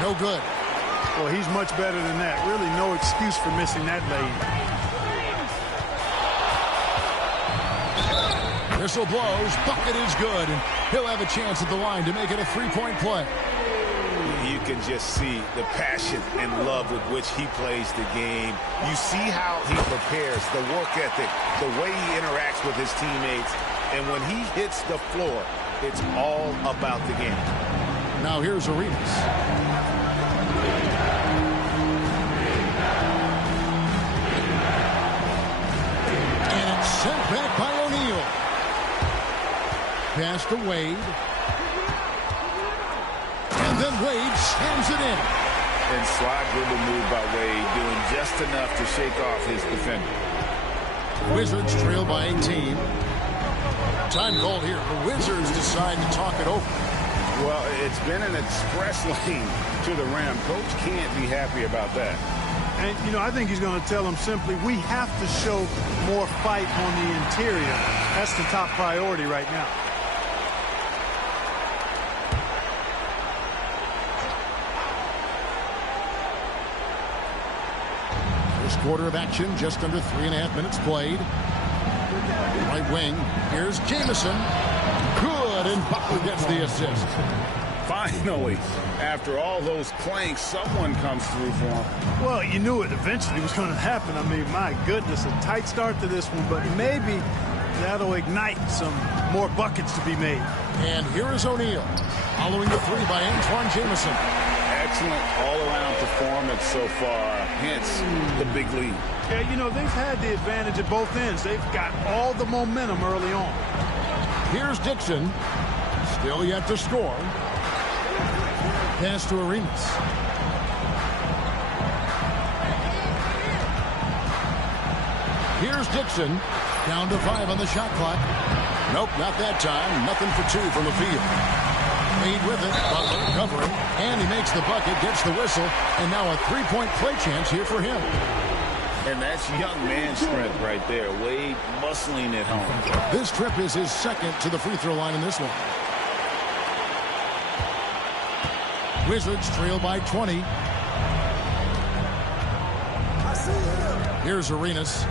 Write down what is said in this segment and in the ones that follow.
No good. Well, he's much better than that. Really no excuse for missing that lane. Whistle blows. Bucket is good. And he'll have a chance at the line to make it a three-point play. You can just see the passion and love with which he plays the game. You see how he prepares, the work ethic, the way he interacts with his teammates. And when he hits the floor, it's all about the game. Now here's Arenas. And it's sent back by O'Neal. Pass to Wade. And then Wade slams it in. And slide dribble move by Wade, doing just enough to shake off his defender. Wizards trail by 18. Time called here. The Wizards decide to talk it over. Well, it's been an express lane to the rim. Coach can't be happy about that. And, you know, I think he's going to tell them simply, we have to show more fight on the interior. That's the top priority right now. First quarter of action, just under 3.5 minutes played. Right wing, here's Jamison. Good, and Butler gets the assist. Finally, after all those clanks, someone comes through for him. Well, you knew it eventually was going to happen. I mean, my goodness, a tight start to this one, but maybe that'll ignite some more buckets to be made. And here is O'Neal, following the three by Antoine Jamison. Excellent all-around performance so far, hence the big lead. Yeah, you know, they've had the advantage at both ends. They've got all the momentum early on. Here's Dixon, still yet to score. Pass to Arenas. Here's Dixon, down to 5 on the shot clock. Nope, not that time. Nothing for 2 from the field. Lead with it, Butler covering, and he makes the bucket, gets the whistle, and now a three-point play chance here for him. And that's young man strength right there. Wade muscling it home. This trip is his second to the free throw line in this one. Wizards trail by 20. Here's Arenas.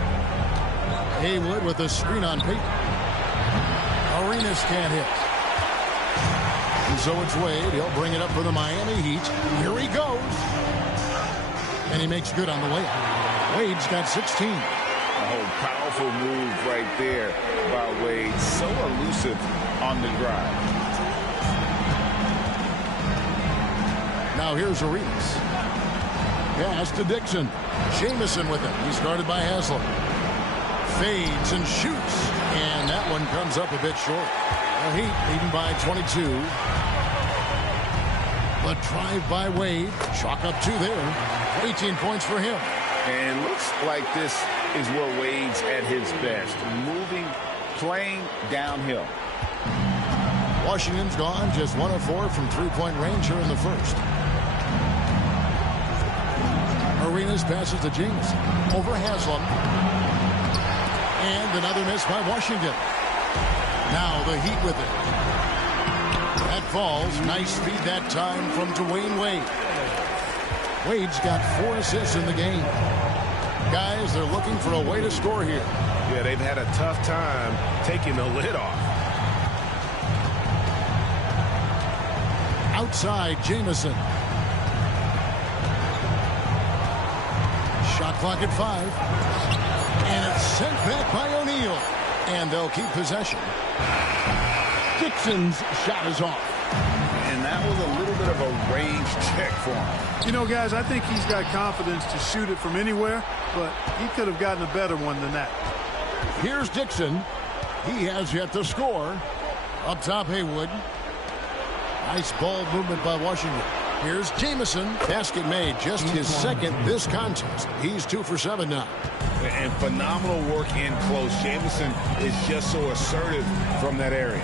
Haywood with a screen on Payton. Arenas can't hit. And so it's Wade. He'll bring it up for the Miami Heat. Here he goes. And he makes good on the layup. Wade's got 16. Oh, powerful move right there by Wade. So elusive on the drive. Now here's Arenas. Pass to Dixon. Jamison with it. He's guarded by Haslem. Fades and shoots. And that one comes up a bit short. The Heat leading by 22. The drive by Wade. Chalk up 2 there. 18 points for him. And looks like this is where Wade's at his best. Moving, playing downhill. Washington's gone just 1 of 4 from three-point range here in the first. Arenas passes to Jamison. Over Haslem. And another miss by Washington. Now the Heat with it. That falls. Nice speed that time from Dwayne Wade. Wade's got 4 assists in the game. Guys, they're looking for a way to score here. Yeah, they've had a tough time taking the lid off. Outside, Jamison. Shot clock at 5. And it's sent back by O'Neal. And they'll keep possession. Dixon's shot is off. And that was a little bit of a range check for him. You know, guys, I think he's got confidence to shoot it from anywhere, but he could have gotten a better one than that. Here's Dixon. He has yet to score. Up top, Haywood. Nice ball movement by Washington. Here's Jamison. Basket made. Just his second this contest. He's 2 for 7 now. And phenomenal work in close. Jamison is just so assertive from that area.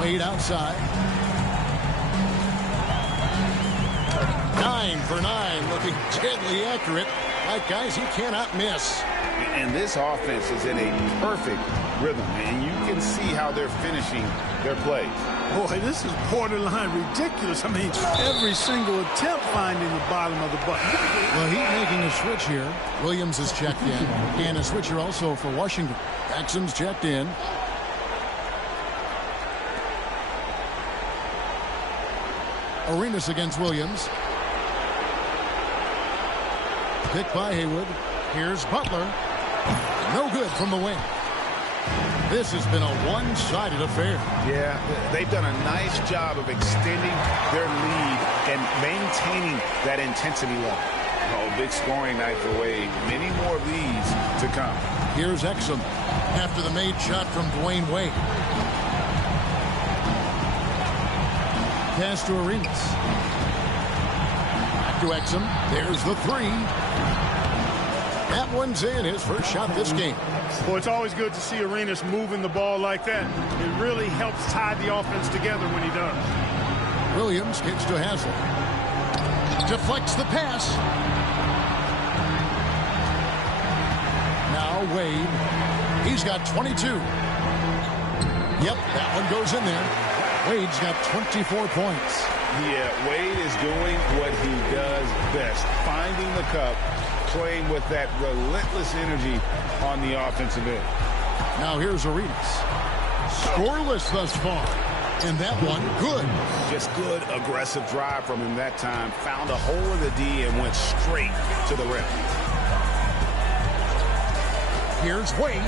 Wade outside. 9 for 9. Looking deadly accurate. Like guys he cannot miss. And this offense is in a perfect rhythm, and you can see how they're finishing their plays. Boy, this is borderline ridiculous. I mean, every single attempt finding the bottom of the bucket. Well, he's making a switch here. Williams is checked in, and a switcher also for Washington. Exum's checked in. Arenas against Williams. Pick by Haywood. Here's Butler. No good from the wing. This has been a one-sided affair. Yeah, they've done a nice job of extending their lead and maintaining that intensity level. Oh, big scoring night for Wade. Many more leads to come. Here's Exum after the made shot from Dwayne Wade. Pass to Arenas. Back to Exum. There's the three. That one's in, his first shot this game. Well, it's always good to see Arenas moving the ball like that. It really helps tie the offense together when he does. Williams gets to Haslem. Deflects the pass. Now Wade. He's got 22. Yep, that one goes in there. Wade's got 24 points. Yeah, Wade is doing what he does best. Finding the cup, playing with that relentless energy on the offensive end. Now here's Arenas. Scoreless thus far. And that one, good. Just good, aggressive drive from him that time. Found a hole in the D and went straight to the rim. Here's Wade.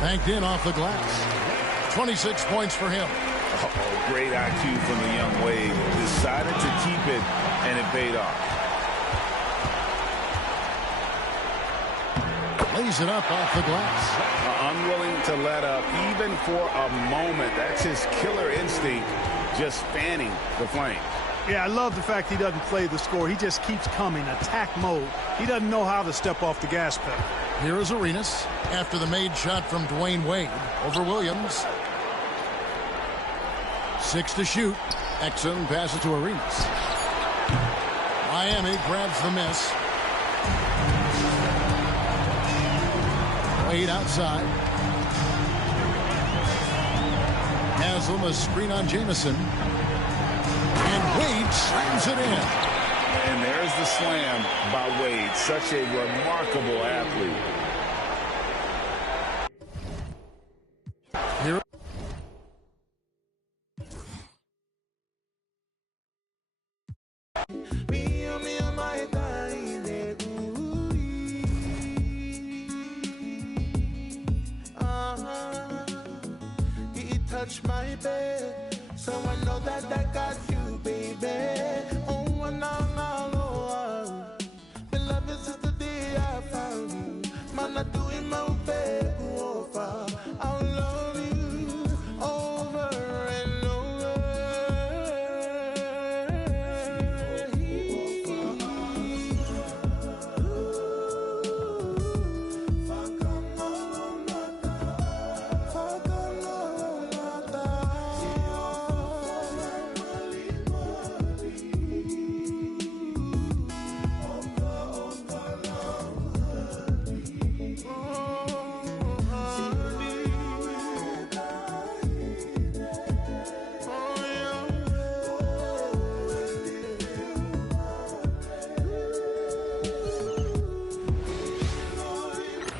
Banked in off the glass. 26 points for him. Oh, great IQ from the young Wade. Decided to keep it, and it paid off. Lays it up off the glass. Unwilling to let up even for a moment. That's his killer instinct, just fanning the flame. Yeah, I love the fact he doesn't play the score. He just keeps coming, attack mode. He doesn't know how to step off the gas pedal. Here is Arenas after the made shot from Dwayne Wade over Williams. 6 to shoot. Exum passes to Arenas. Miami grabs the miss. Wade outside. Haslem a screen on Jamison. And Wade slams it in. And there's the slam by Wade. Such a remarkable athlete. Here. Touch my bed, so I know that I got you, baby. Oh, and I'm love is just the day I found you. Man, I do it my way over. I'll love you over and over.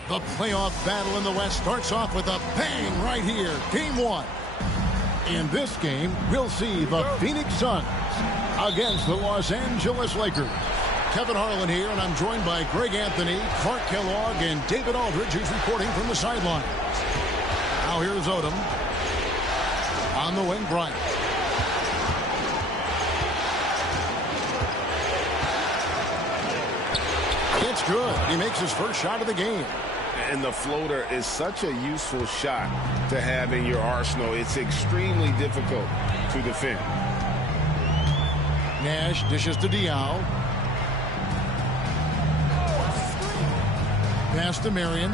The playoff battle in the West starts off with a bang right here. Game 1. In this game, we'll see the Phoenix Suns against the Los Angeles Lakers. Kevin Harlan here, and I'm joined by Greg Anthony, Clark Kellogg, and David Aldridge, who's reporting from the sidelines. Now here's Odom. On the wing, Bryant. It's good. He makes his first shot of the game. And the floater is such a useful shot to have in your arsenal. It's extremely difficult to defend. Nash dishes to Diaw. Pass to Marion.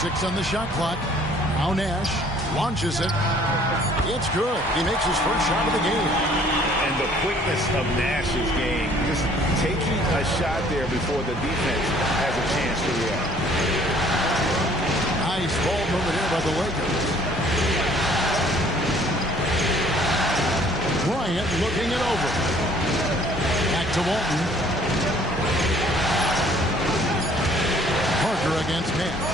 6 on the shot clock. Now Nash launches it. It's good. He makes his first shot of the game. And the quickness of Nash's game. Just taking a shot there before the defense has a chance to react. Nice ball movement here by the Lakers. Bryant looking it over. Back to Walton. Parker against Nash.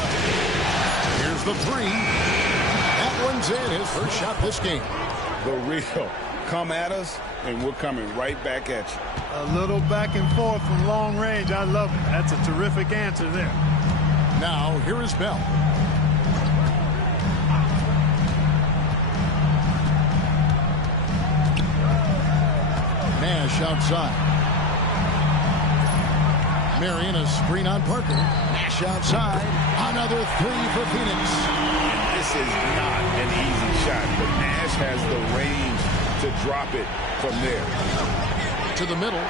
Here's the three. That one's in. His first shot this game. The real come at us, and we're coming right back at you. A little back and forth from long range. I love it. That's a terrific answer there. Now, here is Bell. Nash outside. Marion a screen on Parker. Nash outside. Another three for Phoenix. And this is not an easy shot, but Nash has the range to drop it from there. To the middle.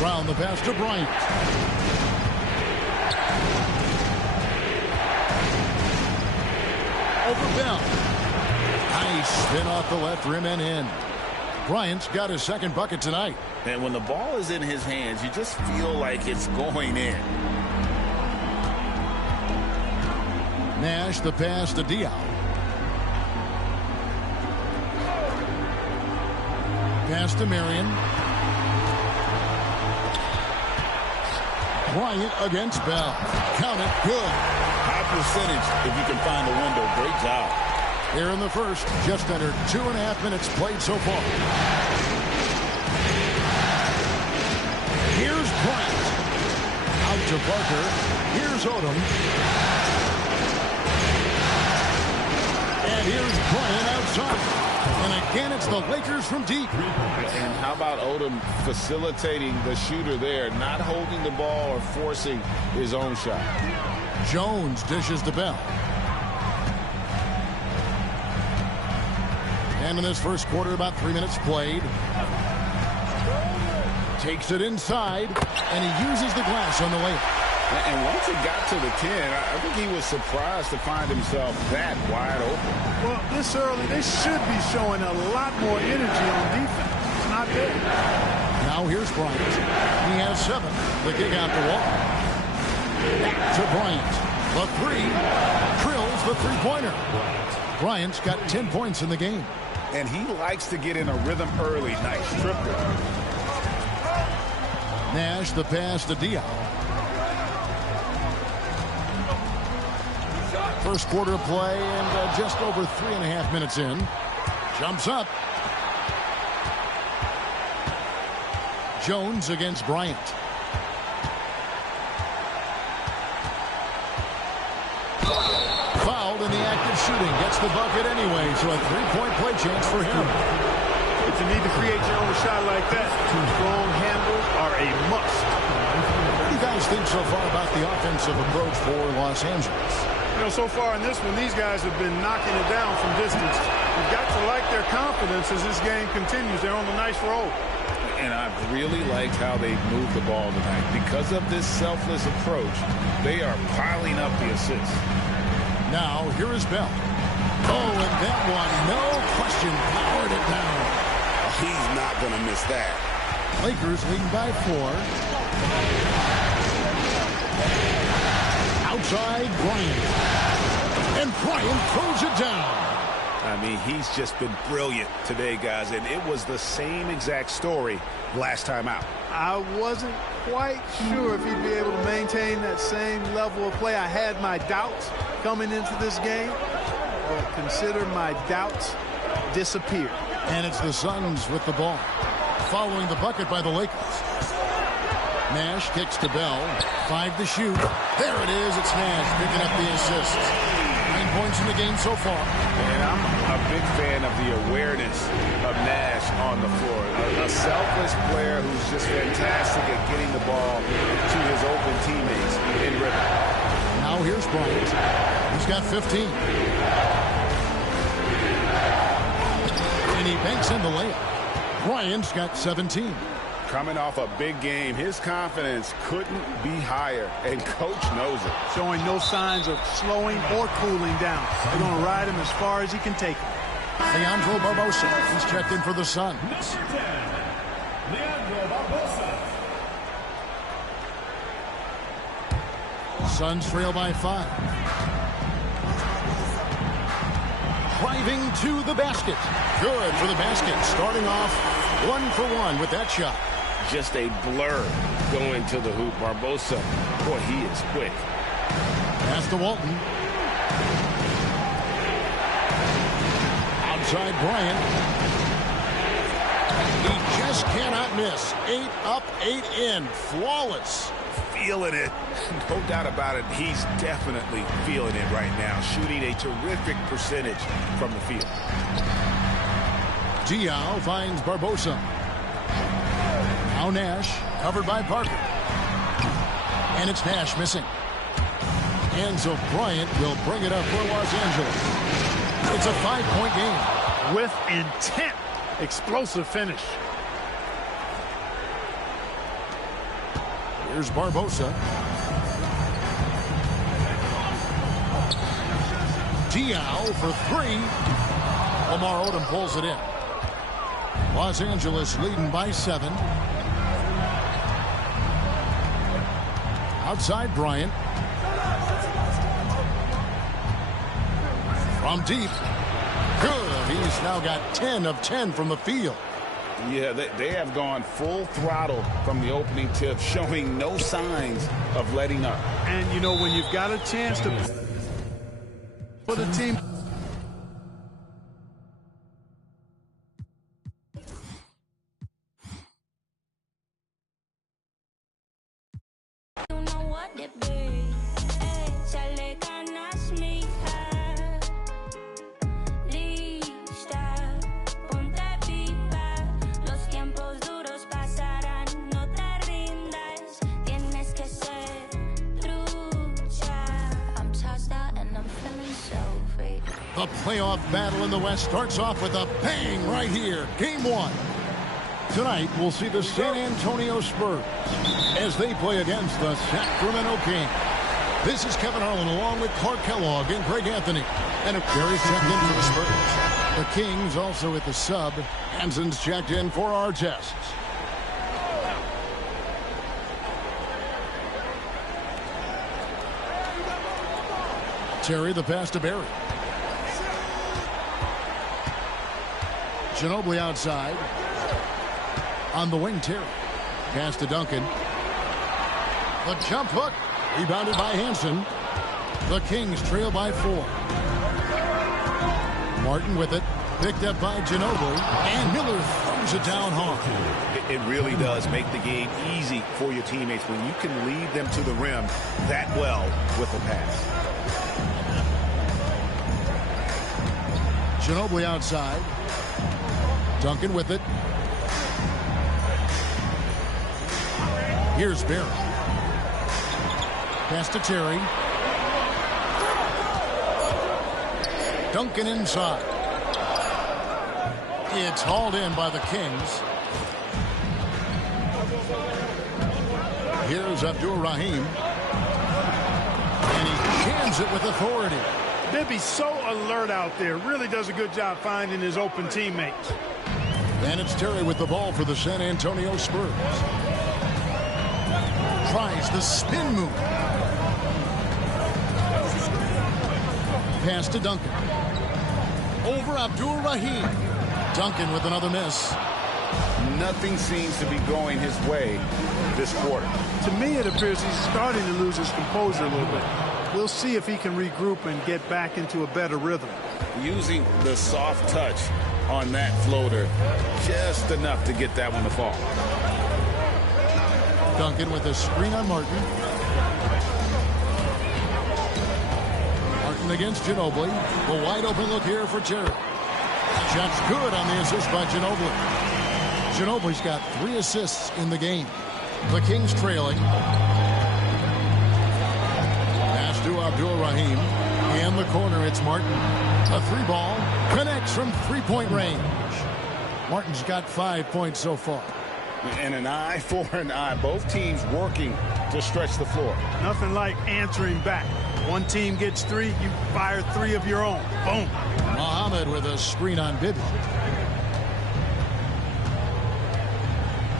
Brown the pass to Bryant. Over Bell. Nice spin off the left rim and in. Bryant's got his second bucket tonight. And when the ball is in his hands, you just feel like it's going in. Nash the pass to Diaw. Pass to Marion. Bryant against Bell. Count it. Good. High percentage if you can find the window. Great job. Here in the first, just under 2.5 minutes played so far. Here's Bryant. Out to Parker. Here's Odom. And here's Bryant outside. And again, it's the Lakers from deep. And how about Odom facilitating the shooter there, not holding the ball or forcing his own shot. Jones dishes to Bell. And in this first quarter, about 3 minutes played. Takes it inside, and he uses the glass on the layup. And once he got to the 10, I think he was surprised to find himself that wide open. Well, this early, they should be showing a lot more energy on defense. It's not there. Now here's Bryant. He has 7. The kick out to Wall. Back to Bryant. The three. Drills the three-pointer. Bryant's got 10 points in the game. And he likes to get in a rhythm early. Nice triple. Nash the pass to Diaw. First quarter of play and just over 3.5 minutes in. Jumps up. Jones against Bryant. Fouled in the act of shooting. Gets the bucket anyway, so a three-point play chance for him. If you need to create your own shot like that, two strong handles are a must. What do you guys think so far about the offensive approach for Los Angeles? You know, so far in this one, these guys have been knocking it down from distance. You've got to like their confidence as this game continues. They're on a nice roll. And I've really liked how they've moved the ball tonight. Because of this selfless approach, they are piling up the assists. Now, here is Bell. Oh, and that one, no question, powered it down. He's not going to miss that. Lakers leading by 4. Outside Bryant. And Bryant throws it down. I mean, he's just been brilliant today, guys. And it was the same exact story last time out. I wasn't quite sure if he'd be able to maintain that same level of play. I had my doubts coming into this game. But consider my doubts disappeared. And it's the Suns with the ball. Following the bucket by the Lakers. Nash kicks to Bell. 5 to shoot. There it is. It's Nash picking up the assist. 9 points in the game so far. And I'm a big fan of the awareness of Nash on the floor. A selfless player who's just fantastic at getting the ball to his open teammates in rhythm. Now here's Bryant. He's got 15. And he banks in the layup. Bryant's got 17. Coming off a big game, his confidence couldn't be higher, and Coach knows it. Showing no signs of slowing or cooling down. They're going to ride him as far as he can take him. Leandro Barbosa. He's checked in for the Suns. Suns trail by 5. Driving to the basket. Good for the basket. Starting off 1 for 1 with that shot. Just a blur going to the hoop. Barbosa, boy, he is quick. Pass to Walton. Outside Bryant. He just cannot miss. 8 up, 8 in. Flawless. Feeling it. No doubt about it. He's definitely feeling it right now. Shooting a terrific percentage from the field. Diaw finds Barbosa. Now Nash, covered by Parker. And it's Nash missing. And so Bryant will bring it up for Los Angeles. It's a 5-point game. With intent. Explosive finish. Here's Barbosa. Diaw for 3. Lamar Odom pulls it in. Los Angeles leading by 7. Outside Bryant. From deep. Good. He's now got 10 of 10 from the field. Yeah, they have gone full throttle from the opening tip, showing no signs of letting up. And, you know, when you've got a chance to put a team. The playoff battle in the West starts off with a bang right here. Game 1. Tonight, we'll see the San Antonio Spurs as they play against the Sacramento Kings. This is Kevin Harlan along with Clark Kellogg and Greg Anthony. And Gary's checked in for the Spurs. The Kings also at the sub. Hanson's checked in for our tests. Terry the pass to Barry. Ginobili outside. On the wing, Terry. Pass to Duncan. The jump hook. Rebounded by Hanson. The Kings trail by 4. Martin with it. Picked up by Ginobili. And Miller throws it down hard. It really does make the game easy for your teammates when you can lead them to the rim that well with a pass. Ginobili outside. Duncan with it. Here's Barry. Pass to Terry. Duncan inside. It's hauled in by the Kings. Here's Abdur-Rahim. And he jams it with authority. Bibby's so alert out there. Really does a good job finding his open teammates. And it's Terry with the ball for the San Antonio Spurs. Tries the spin move. Pass to Duncan. Over Abdur-Rahim. Duncan with another miss. Nothing seems to be going his way this quarter. To me, it appears he's starting to lose his composure a little bit. We'll see if he can regroup and get back into a better rhythm. Using the soft touch on that floater, just enough to get that one to fall. Duncan with a screen on Martin. Martin against Ginobili. A wide open look here for Terry. Shot's good on the assist by Ginobili. Ginobili's got 3 assists in the game. The Kings trailing. Pass to Abdur-Rahim. In the corner, it's Martin. A 3-ball. Connects from 3-point range. Martin's got 5 points so far. And an eye for an eye. Both teams working to stretch the floor. Nothing like answering back. One team gets 3, you fire 3 of your own. Boom. Muhammad with a screen on Bibby.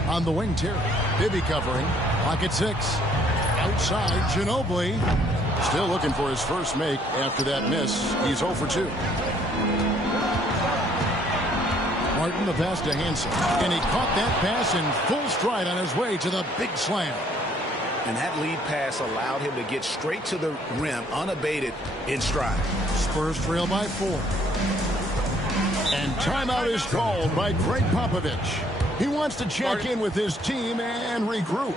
On the wing, Terry. Bibby covering. Pocket 6. Outside, Ginobili. Still looking for his first make after that miss. He's 0 for 2. Martin, the pass to Hansen. And he caught that pass in full stride on his way to the big slam. And that lead pass allowed him to get straight to the rim unabated in stride. Spurs trail by 4. And timeout is called by Greg Popovich. He wants to check in with his team and regroup.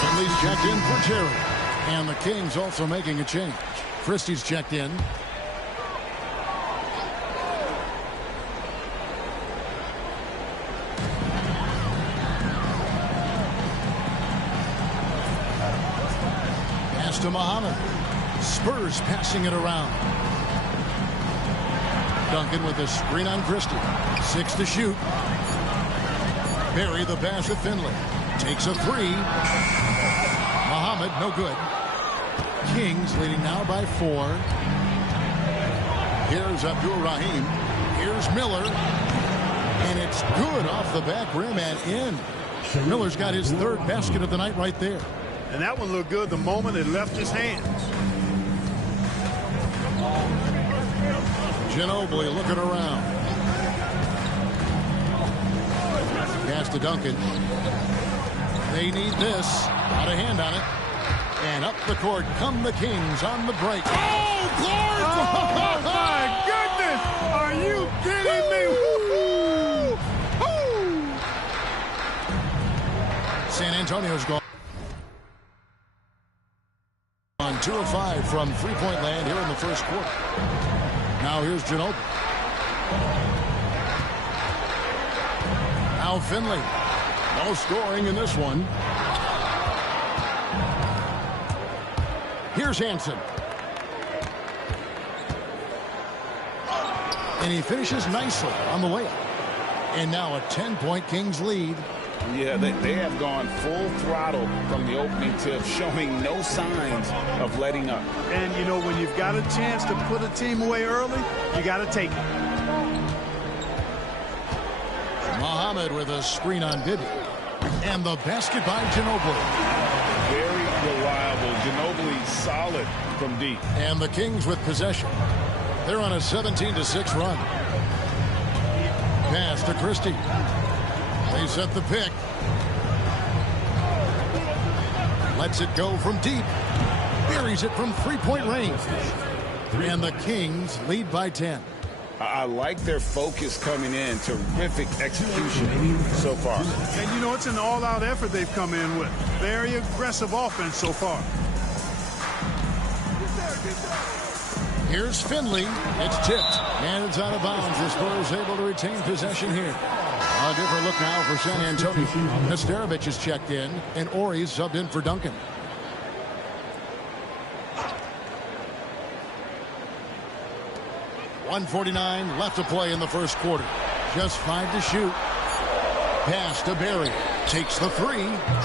Finley's checked in for Terry. And the Kings also making a change. Christie's checked in. Pass to Muhammad. Spurs passing it around. Duncan with a screen on Christie. 6 to shoot. Barry the pass to Finley. Takes a 3. Muhammad, no good. Kings leading now by 4. Here's Abdul Rahim. Here's Miller. And it's good off the back rim and in. Miller's got his 3rd basket of the night right there. And that one looked good the moment it left his hands. Ginobili looking around. Pass to Duncan. They need this. Out of hand on it. And up the court come the Kings on the break. Oh, Clark! Oh, my goodness! Are you kidding me? San Antonio's gone on 2 of 5 from three-point land here in the first quarter. Now here's Ginobili. Now Finley. No scoring in this one. Here's Hansen. And he finishes nicely on the layup. And now a 10-point Kings lead. Yeah, they have gone full throttle from the opening tip, showing no signs of letting up. And, you know, when you've got a chance to put a team away early, you got to take it. Muhammad with a screen on Bibby. And the basket by Ginobili. Very reliable. Ginobili solid from deep. And the Kings with possession. They're on a 17-6 run. Pass to Christie. They set the pick. Lets it go from deep. Buries it from three-point range. And the Kings lead by 10. I like their focus coming in. Terrific execution so far. And, you know, it's an all-out effort they've come in with. Very aggressive offense so far. Here's Finley. It's tipped. And it's out of bounds. The Spurs able to retain possession here. A different look now for San Antonio. Nesterovic is checked in. And Ori's subbed in for Duncan. .149 left to play in the first quarter. Just 5 to shoot. Pass to Barry. Takes the 3.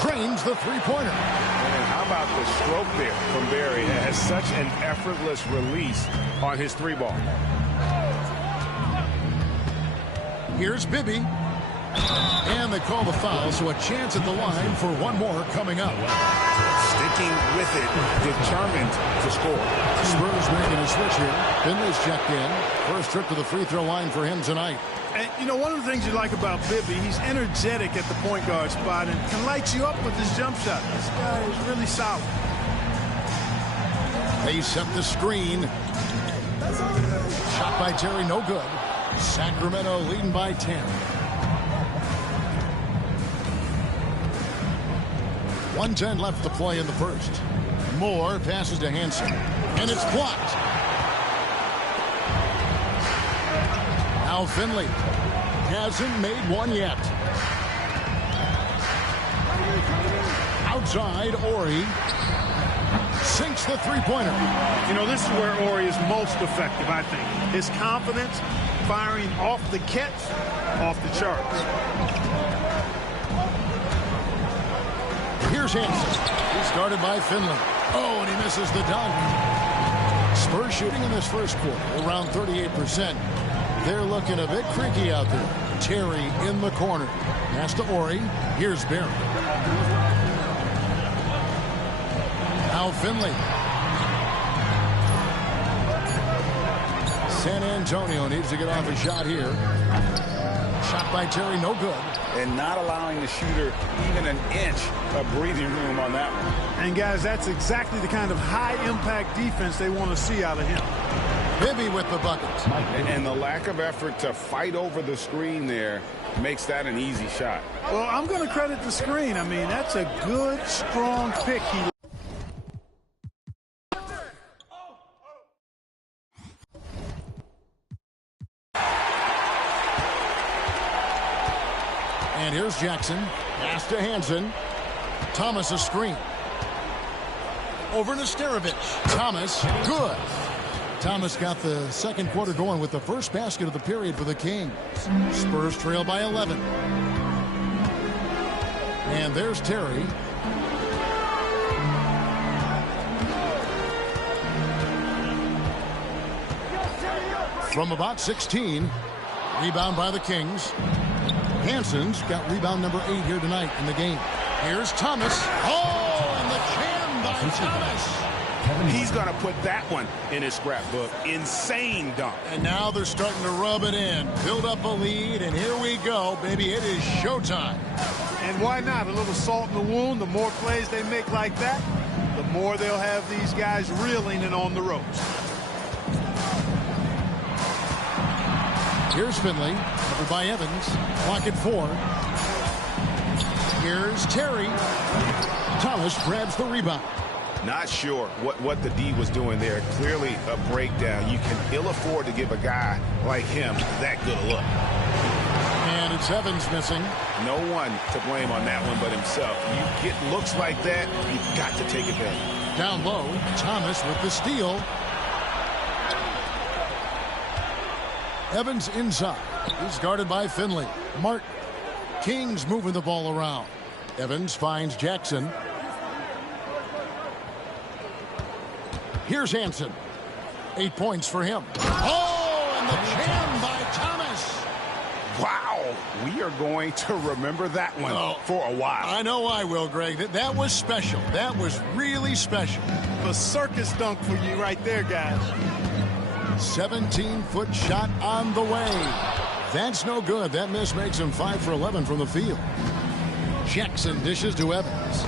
Drains the three-pointer. And how about the stroke there from Barry? That has such an effortless release on his 3-ball. Here's Bibby. And they call the foul, so a chance at the line for one more coming up. Sticking with it, determined to score. Spurs making a switch here. Finley's checked in. First trip to the free throw line for him tonight. And, you know, one of the things you like about Bibby, he's energetic at the point guard spot and can light you up with his jump shot. This guy is really solid. They set the screen. Shot by Terry, no good. Sacramento leading by 10. 1:10 left to play in the first. Moore passes to Hansen. And it's blocked. Now Finley hasn't made one yet. Outside, Ori sinks the three-pointer. You know, this is where Ori is most effective, I think. His confidence, firing off the catch, off the charts. Here's Hansen. He started by Finley. Oh, and he misses the dunk. Spurs shooting in this first quarter around 38%. They're looking a bit creaky out there. Terry in the corner. Pass to Ori. Here's Barry. Now Finley. San Antonio needs to get off a shot here. Shot by Terry, no good. And not allowing the shooter even an inch of breathing room on that one. And, guys, that's exactly the kind of high-impact defense they want to see out of him. Bibby with the buckets. And the lack of effort to fight over the screen there makes that an easy shot. Well, I'm going to credit the screen. I mean, that's a good, strong pick. And here's Jackson. Pass to Hansen. Thomas a screen. Over to Starovich. Thomas, good. Thomas got the second quarter going with the first basket of the period for the Kings. Spurs trail by 11. And there's Terry. From about 16. Rebound by the Kings. Hansen's got rebound number 8 here tonight in the game. Here's Thomas. Oh, and the jam by Thomas. He's going to put that one in his scrapbook. Insane dunk. And now they're starting to rub it in. Build up a lead, and here we go, baby. It is showtime. And why not? A little salt in the wound. The more plays they make like that, the more they'll have these guys reeling and on the ropes. Here's Finley, covered by Evans. Clock at 4. Here's Terry. Thomas grabs the rebound. Not sure what the D was doing there. Clearly a breakdown. You can ill afford to give a guy like him that good a look. And it's Evans missing. No one to blame on that one but himself. You get looks like that, you've got to take advantage. Down low, Thomas with the steal. Evans inside. He's guarded by Finley. Martin. Kings moving the ball around. Evans finds Jackson. Here's Hansen. 8 points for him. Oh, and the jam by Thomas. Wow, we are going to remember that one for a while. I know I will, Greg. That was special. That was really special. The circus dunk for you right there, guys. 17-foot shot on the way. That's no good. That miss makes him 5 for 11 from the field. Jackson dishes to Evans.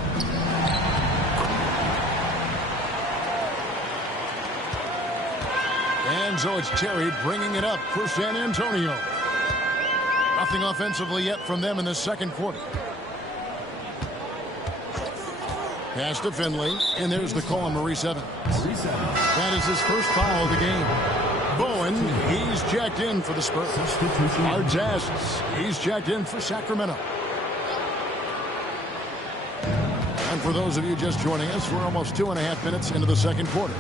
And so it's Terry bringing it up for San Antonio. Nothing offensively yet from them in the second quarter. Pass to Finley, and there's the call on Maurice Evans. That is his first foul of the game. Bowen, he's checked in for the Spurs. Artest, he's checked in for Sacramento. And for those of you just joining us, we're almost 2.5 minutes into the second quarter.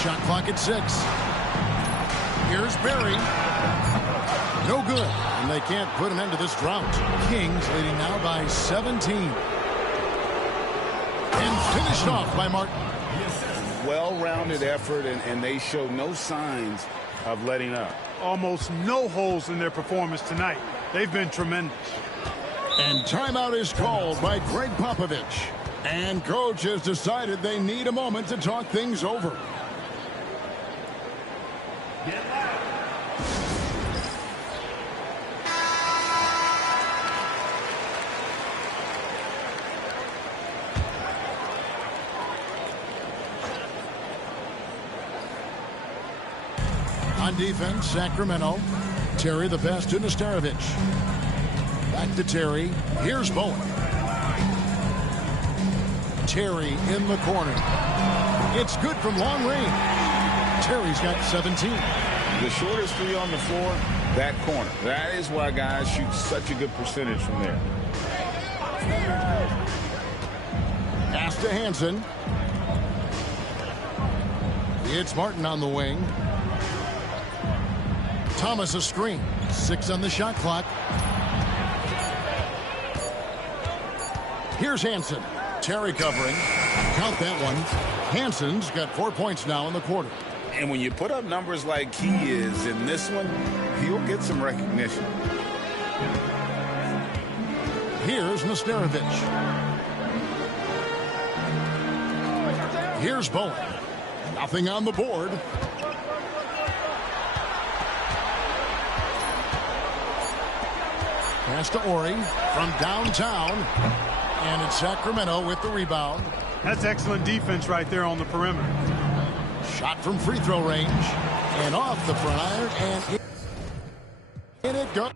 Shot clock at 6. Here's Barry. No good. And they can't put an end to this drought. Kings leading now by 17. And finished off by Martin. Well-rounded effort, and they show no signs of letting up. Almost no holes in their performance tonight. They've been tremendous. And timeout is called by Greg Popovich. And coach has decided they need a moment to talk things over. On defense, Sacramento. Terry the pass to Nestarovich. Back to Terry. Here's Bowen. Terry in the corner. It's good from long range. Terry's got 17. The shortest three on the floor, that corner. That is why guys shoot such a good percentage from there. Pass to Hansen. It's Martin on the wing. Thomas a screen. 6 on the shot clock. Here's Hansen. Terry covering. Count that one. Hansen's got 4 points now in the quarter. And when you put up numbers like he is in this one, he'll get some recognition. Here's Nesterovic. Here's Bowen. Nothing on the board. Pass to Ori from downtown. And it's Sacramento with the rebound. That's excellent defense right there on the perimeter. Shot from free throw range. And off the front iron. And in it goes.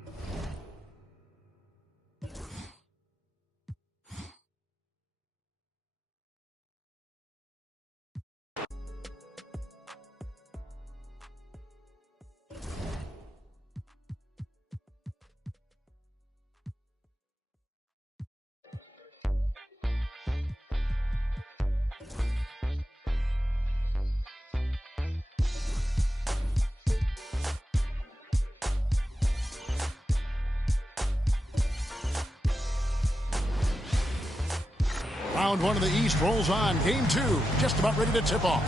Round one of the East rolls on. Game 2 just about ready to tip off.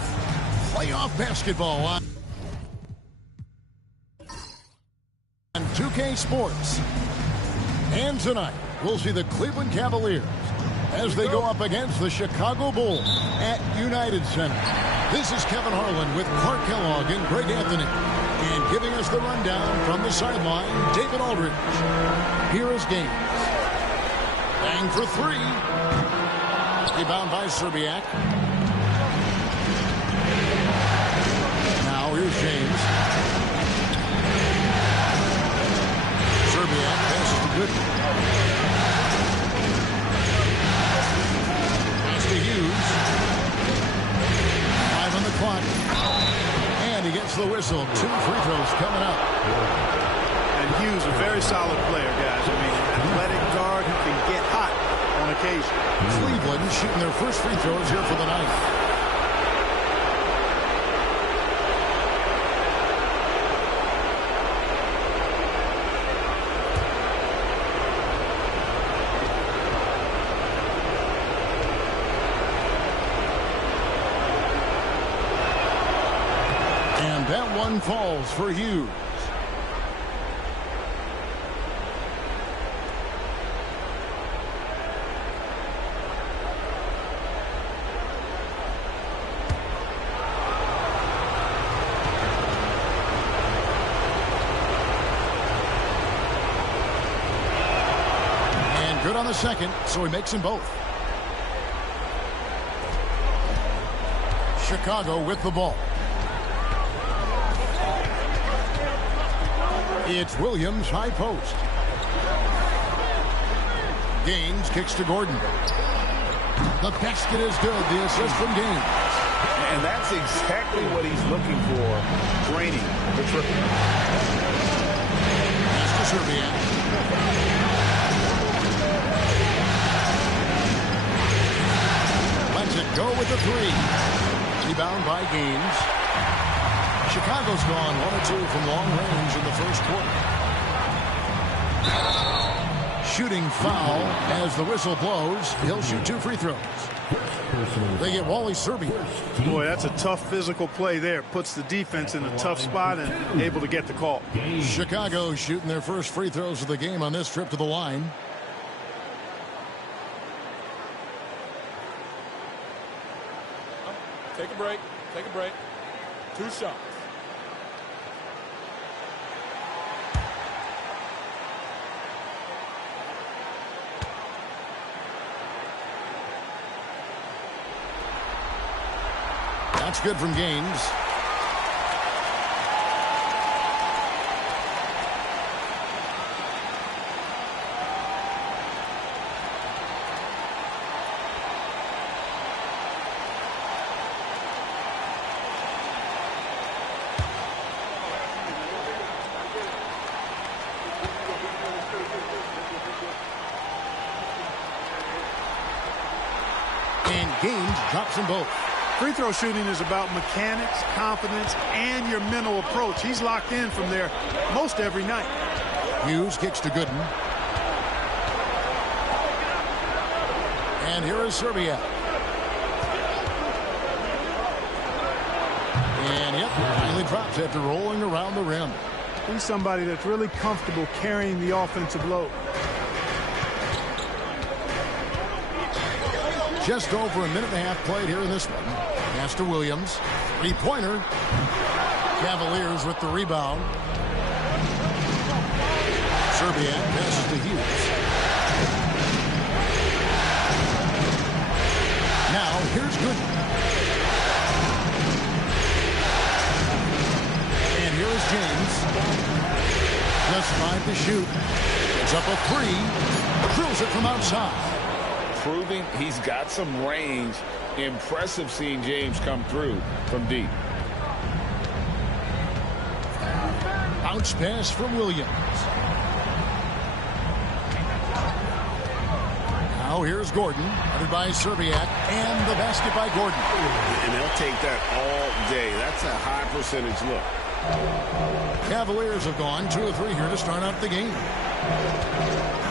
Playoff basketball on 2K Sports. And tonight, we'll see the Cleveland Cavaliers as they go up against the Chicago Bulls at United Center. This is Kevin Harlan with Clark Kellogg and Greg Anthony. And giving us the rundown from the sideline, David Aldridge. Here is Gaines. Bang for 3. Rebound by Serbiak. Now here's James. Serbiak passes to Gooden. Pass to Hughes. 5 on the clock. And he gets the whistle. 2 free throws coming up. And Hughes, a very solid player, guys. I mean, an athletic guard who can get hot on occasion. Cleveland shooting their first free throws here for the night. And that one falls for Hughes. Good on the second, so he makes them both. Chicago with the ball. It's Williams, high post. Gaines kicks to Gordon. The basket is good. The assist from Gaines. And that's exactly what he's looking for, draining the triple. Pass to Serbiak. Lets it go with the 3. Rebound by Gaines. Chicago's gone 1 or 2 from long range in the first quarter. Shooting foul as the whistle blows. He'll shoot 2 free throws. They get Wally Serbiak. Boy, that's a tough physical play there. Puts the defense in a tough spot and able to get the call. Chicago shooting their first free throws of the game on this trip to the line. Take a break. Take a break. 2 shots. That's good from Gaines. And Gaines drops them both. Free throw shooting is about mechanics, confidence, and your mental approach. He's locked in from there most every night. Hughes kicks to Gooden. And here is Serbiak. And yep, finally drops after rolling around the rim. He's somebody that's really comfortable carrying the offensive load. Just over a minute and a half played here in this one. Pass to Williams. Three-pointer. Cavaliers with the rebound. Serbiak passes to Hughes. Now, here's Gooden. And here is James. Just 5 to shoot. It's up a 3. Drills it from outside. Proving he's got some range. Impressive seeing James come through from deep. Bounce pass from Williams. Now here's Gordon, headed by Serbiak, and the basket by Gordon. And they'll take that all day. That's a high percentage look. Cavaliers have gone 2 or 3 here to start out the game.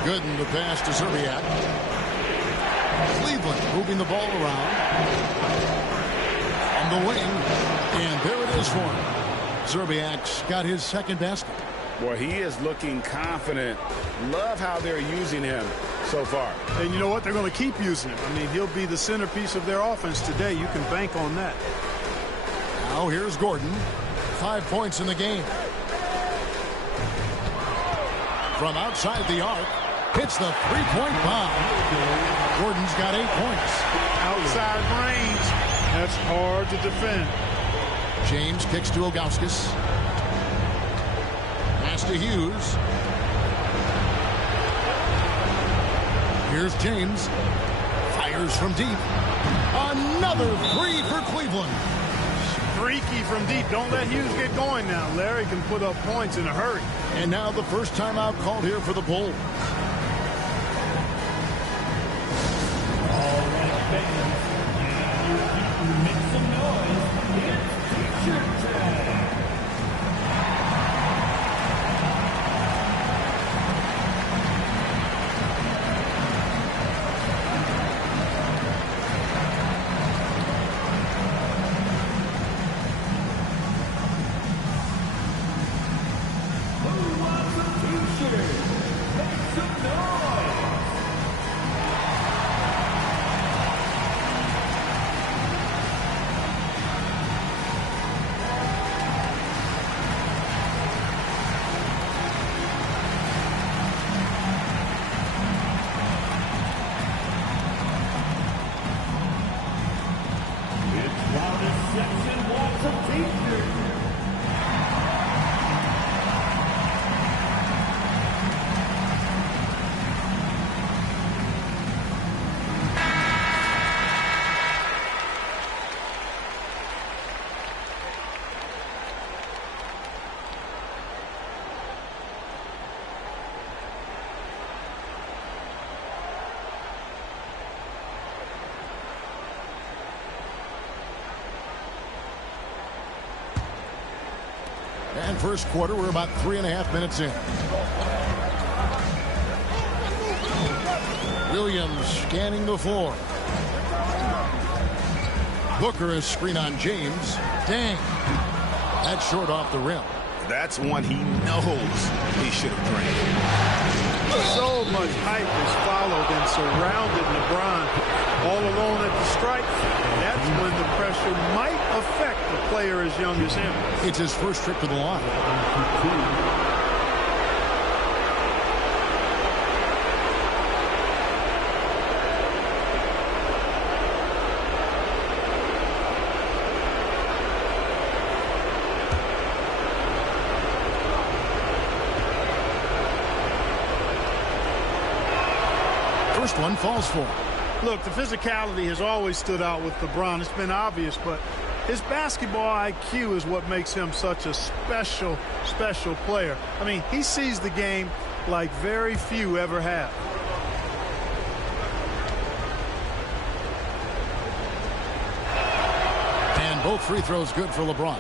Gooden the pass to Serbiak. Cleveland moving the ball around. On the wing. And there it is for him. Serbiak's got his second basket. Boy, he is looking confident. Love how they're using him so far. And you know what? They're going to keep using him. I mean, he'll be the centerpiece of their offense today. You can bank on that. Now here's Gordon. 5 points in the game. From outside the arc. Hits the three-point bomb. Gordon's got 8 points. Outside range. That's hard to defend. James kicks to Ilgauskas. Pass to Hughes. Here's James. Fires from deep. Another 3 for Cleveland. Freaky from deep. Don't let Hughes get going now. Larry can put up points in a hurry. And now the first timeout called here for the Bulls. And first quarter, we're about 3.5 minutes in. Williams scanning the floor. Booker is screen on James. Dang. That's short off the rim. That's one he knows he should have drained. So much hype is followed and surrounded LeBron all alone at the stripe. That's when the pressure might affect a player as young as him. It's his first trip to the line. First one falls for him. Look, the physicality has always stood out with LeBron. It's been obvious, but his basketball IQ is what makes him such a special, special player. I mean, he sees the game like very few ever have. And both free throws good for LeBron.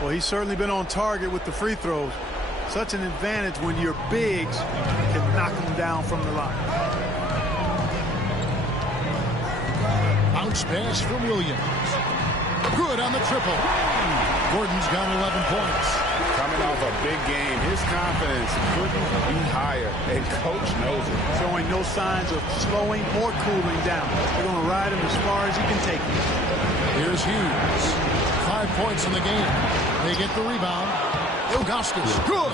Well, he's certainly been on target with the free throws. Such an advantage when your bigs can knock them down from the line. Bounce pass from Williams. Good on the triple. Gordon's got 11 points. Coming off a big game, his confidence couldn't be higher, and coach knows it. Showing no signs of slowing or cooling down. They're going to ride him as far as he can take him. Here's Hughes. 5 points in the game. They get the rebound. Ilgauskas. Good.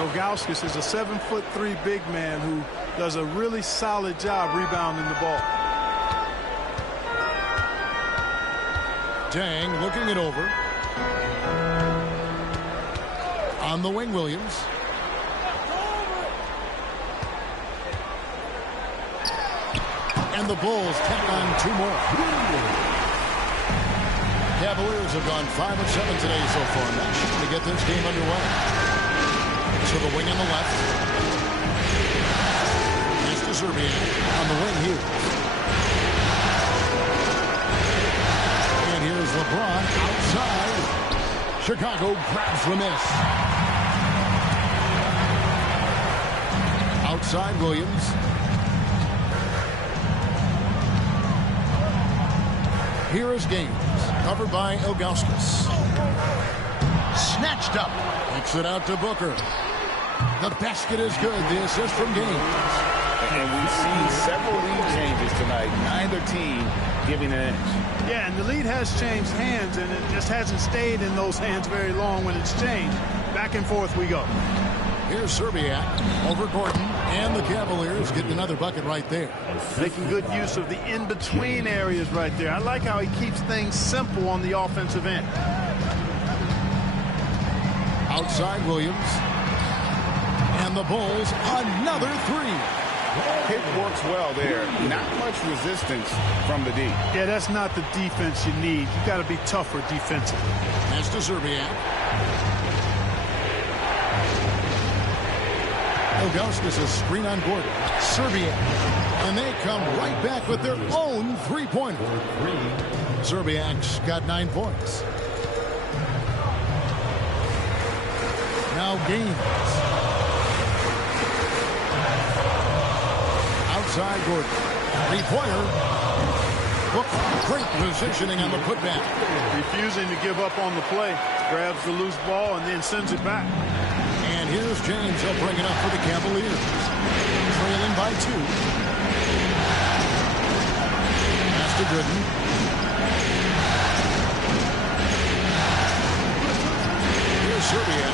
Ilgauskas is a 7'3" big man who does a really solid job rebounding the ball. Dang looking it over. On the wing, Williams. And the Bulls tack on 2 more. Cavaliers have gone 5 of 7 today so far. Not shooting to get this game underway. To the wing on the left. Mr. Serbian on the wing here. And here's LeBron outside. Chicago grabs the miss. Outside Williams. Here is Gaines. Covered by Ilgauskas. Snatched up. Kicks it out to Booker. The basket is good. The assist from Gaines. And we've seen several lead changes tonight. Neither team giving an inch. Yeah, and the lead has changed hands, and it just hasn't stayed in those hands very long when it's changed. Back and forth we go. Here's Serbiak over Gordon, and the Cavaliers getting another bucket right there. Making good use of the in-between areas right there. I like how he keeps things simple on the offensive end. Outside Williams. And the Bulls, another 3. Pick works well there. Not much resistance from the D. Yeah, that's not the defense you need. You got to be tougher defensively. That's to Serbiak. Ilgauskas is screen on Gordon. Serbiak. And they come right back with their own 3-pointer. Serbiak's got 9 points. Now Gaines. Outside Gordon. 3-pointer. Great positioning on the putback. Refusing to give up on the play. Grabs the loose ball and then sends it back. And here's James. He'll bring it up for the Cavaliers. Trailing by 2. Pass to Gooden. Here's Serbia.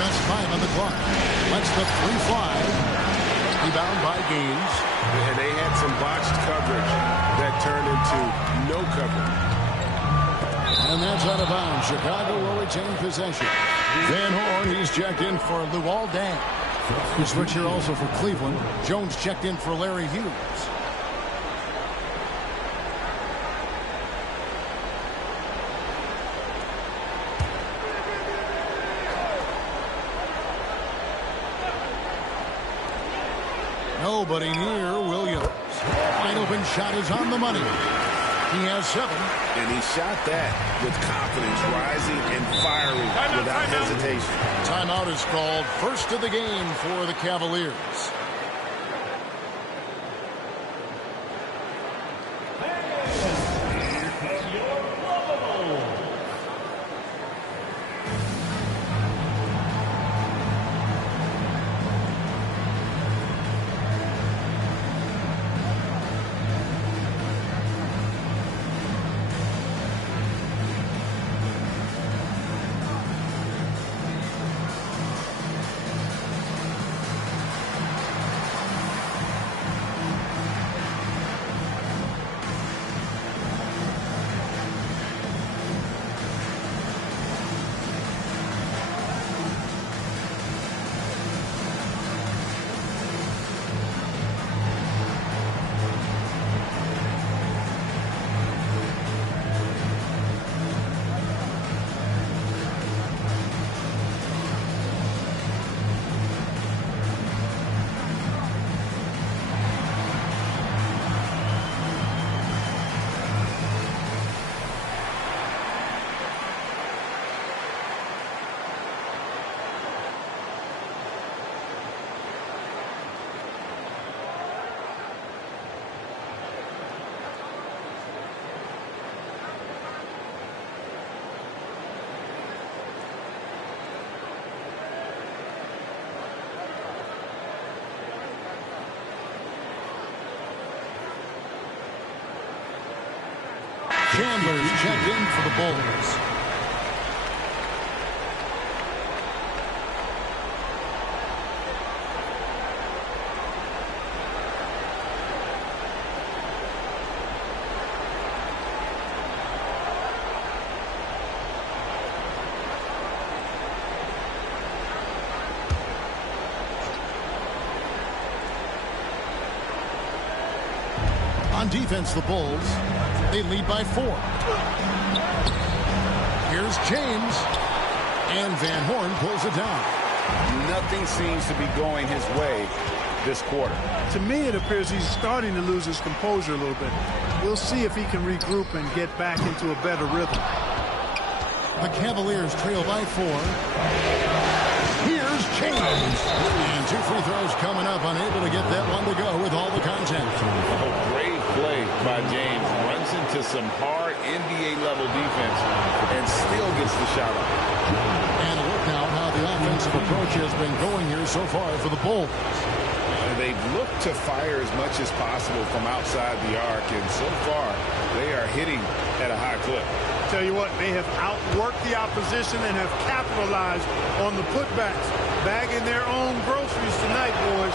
Just 5 on the clock. Lets the 3 fly. Rebound by Gaines. And they had some botched coverage that turned into no coverage. And that's out of bounds. Chicago will retain possession. Van Horn, he's checked in for Luol Deng. We switch here also for Cleveland. Jones checked in for Larry Hughes. Nobody near Williams. Wide open shot is on the money. He has 7. And he shot that with confidence, rising and firing without hesitation. Timeout is called. First of the game for the Cavaliers. Chandler's checked in for the Bulls. On defense, the Bulls, they lead by 4. Here's James, and Van Horn pulls it down. Nothing seems to be going his way this quarter. To me, it appears he's starting to lose his composure a little bit. We'll see if he can regroup and get back into a better rhythm. The Cavaliers trail by 4. Here's James. And 2 free throws coming up, unable to get that one to go with all the contact. Oh, great play by James. Runs into some hard NBA-level defense and still gets the shot up. And a look now how the offensive approach has been going here so far for the Bulls. They've looked to fire as much as possible from outside the arc, and so far they are hitting at a high clip. Tell you what, they have outworked the opposition and have capitalized on the putbacks, bagging their own groceries tonight, boys.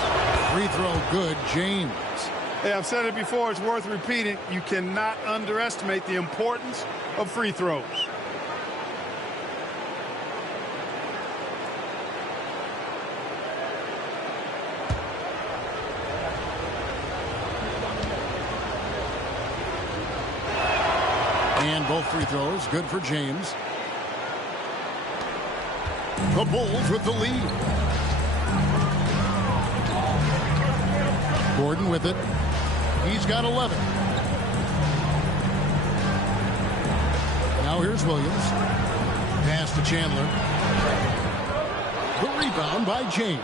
Free throw good, James. Hey, I've said it before, it's worth repeating. You cannot underestimate the importance of free throws. And both free throws good for James. The Bulls with the lead. Gordon with it. He's got 11. Now here's Williams. Pass to Chandler. The rebound by James.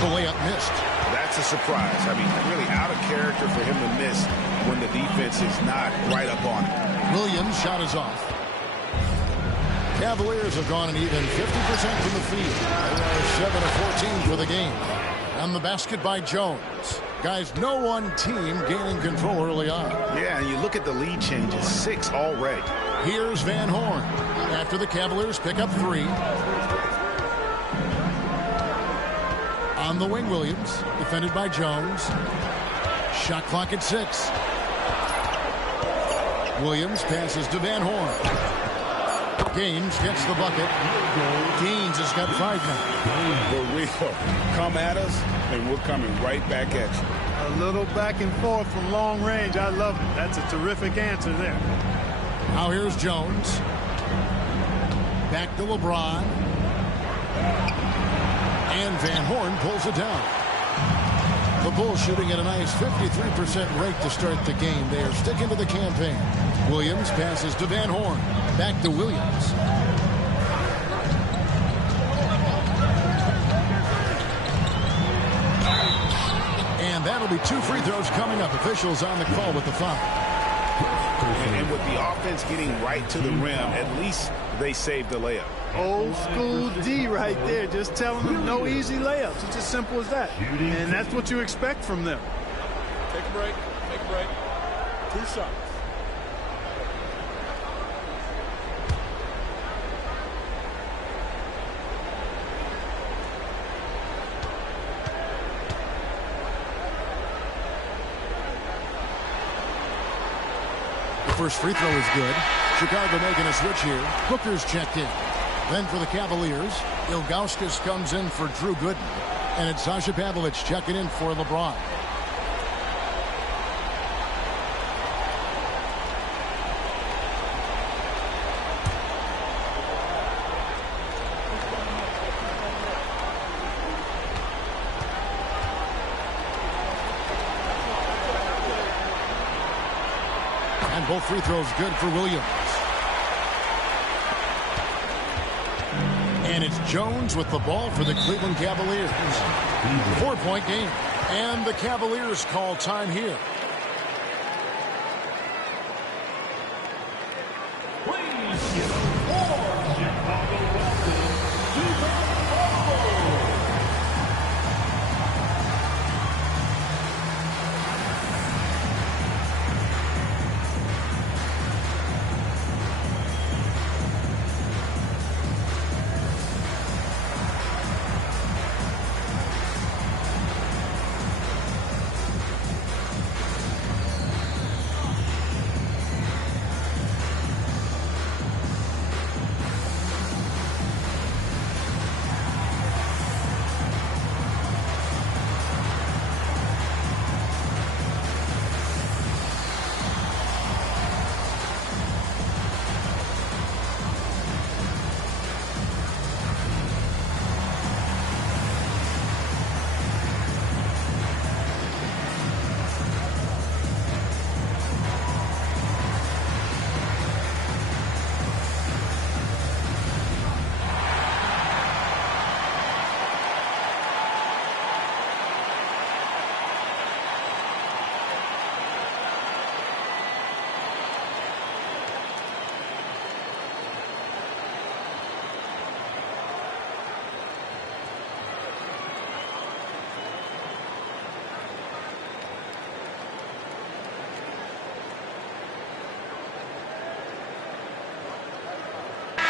The layup missed. That's a surprise. I mean, really out of character for him to miss when the defense is not right up on it. Williams' shot is off. Cavaliers have gone an even 50% from the field. They are 7 of 14 for the game. And the basket by Jones. Guys, no one team gaining control early on. Yeah, and you look at the lead changes, 6 already. Here's Van Horn. After the Cavaliers pick up 3. On the wing, Williams, defended by Jones. Shot clock at 6. Williams passes to Van Horn. Gaines gets the bucket. Gaines has got 5 now. For real. Come at us, and we're coming right back at you. A little back and forth from long range. I love it. That's a terrific answer there. Now here's Jones. Back to LeBron. And Van Horn pulls it down. The Bulls shooting at a nice 53% rate to start the game. They are sticking to the campaign. Williams passes to Van Horn. Back to Williams. And that'll be 2 free throws coming up. Officials on the call with the foul. And with the offense getting right to the rim, at least they saved the layup. Old school D right there, just telling them no easy layups. It's as simple as that. And that's what you expect from them. Take a break. Take a break. 2 shots. First free throw is good. Chicago making a switch here. Booker's checked in. Then for the Cavaliers, Ilgauskas comes in for Drew Gooden. And it's Sasha Pavlovich checking in for LeBron. And both free throws good for Williams. And it's Jones with the ball for the Cleveland Cavaliers. 4-point game. And the Cavaliers call time here.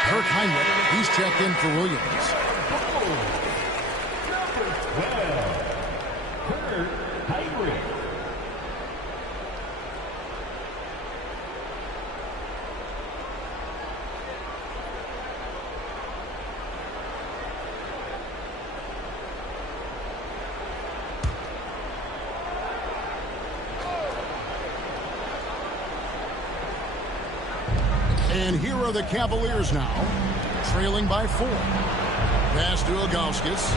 Kirk Heinrich, he's checked in for Williams. Kirk Heinrich. And here are the Cavaliers now, trailing by 4. Pass to Ilgauskas.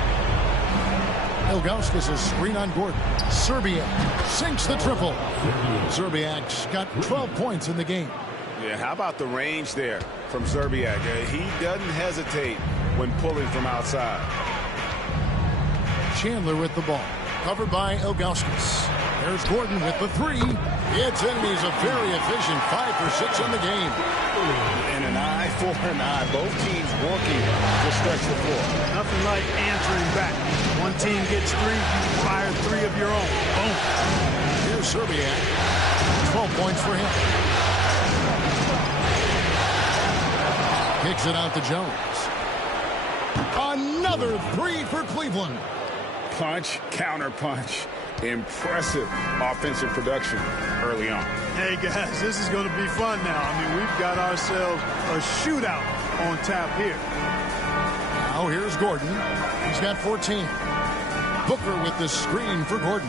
Ilgauskas is screen on Gordon. Serbiak sinks the triple. Serbiak's got 12 points in the game. Yeah, how about the range there from Serbiak? He doesn't hesitate when pulling from outside. Chandler with the ball. Covered by Ilgauskas. There's Gordon with the 3. It's in. He's a very efficient 5 for 6 in the game. And an eye for an eye. Both teams working to stretch the floor. Nothing like answering back. One team gets 3, fire 3 of your own. Boom. Here's Serbiak. 12 points for him. Kicks it out to Jones. Another 3 for Cleveland. Punch, counter punch. Impressive offensive production early on. Hey, guys, this is going to be fun now. I mean, we've got ourselves a shootout on tap here. Now here's Gordon. He's got 14. Booker with the screen for Gordon.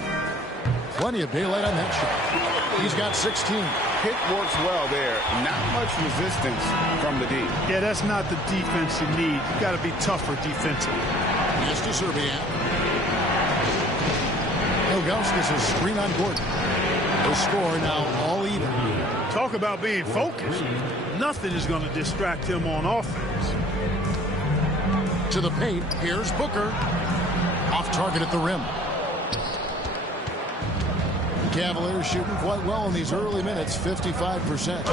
Plenty of daylight on that shot. He's got 16. Pick works well there. Not much resistance from the D. Yeah, that's not the defense you need. You got to be tougher defensively. Pass to Serbiak. Ilgauskas is screen on Gordon. The score now all even. Talk about being focused. Nothing is going to distract him on offense. To the paint, here's Booker. Off target at the rim. Cavaliers shooting quite well in these early minutes, 55%.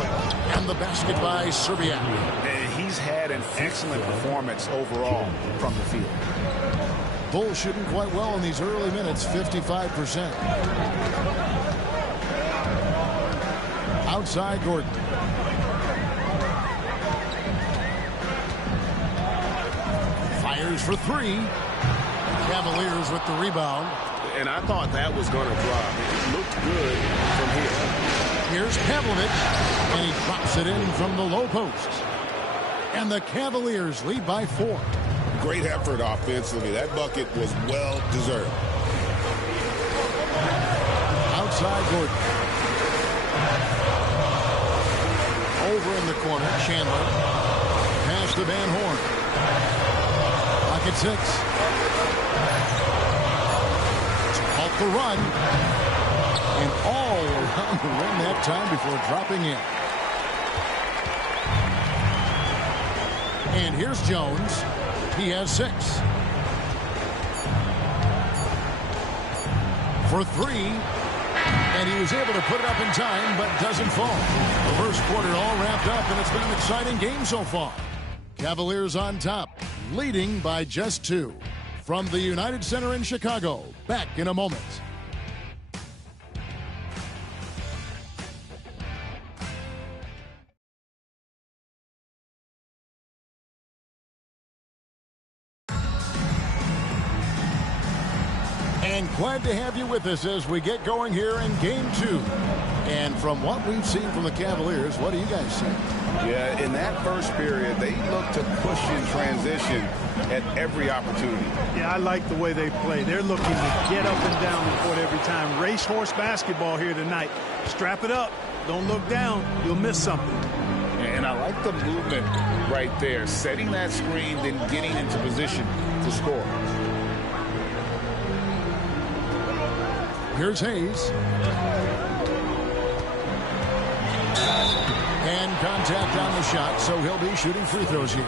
And the basket by Serbiak. And he's had an excellent performance overall from the field. Bulls shooting quite well in these early minutes, 55%. Outside Gordon. Fires for 3. Cavaliers with the rebound. And I thought that was going to drop. It looked good from here. Here's Pavlovich, and he drops it in from the low post. And the Cavaliers lead by 4. Great effort offensively. That bucket was well deserved. Outside Gordon. Over in the corner, Chandler. Pass to Van Horn. Pocket 6. To halt the run. And all around the rim that time before dropping in. And here's Jones. He has 6. For 3. And he was able to put it up in time, but doesn't fall. The first quarter all wrapped up, and it's been an exciting game so far. Cavaliers on top, leading by just 2. From the United Center in Chicago, back in a moment. And glad to have you with us as we get going here in Game 2. And from what we've seen from the Cavaliers, what do you guys see? Yeah, in that first period, they looked to push in transition at every opportunity. Yeah, I like the way they play. They're looking to get up and down the court every time. Racehorse basketball here tonight. Strap it up. Don't look down. You'll miss something. And I like the movement right there. Setting that screen, then getting into position to score. Here's Hayes. And contact on the shot, so he'll be shooting free throws here.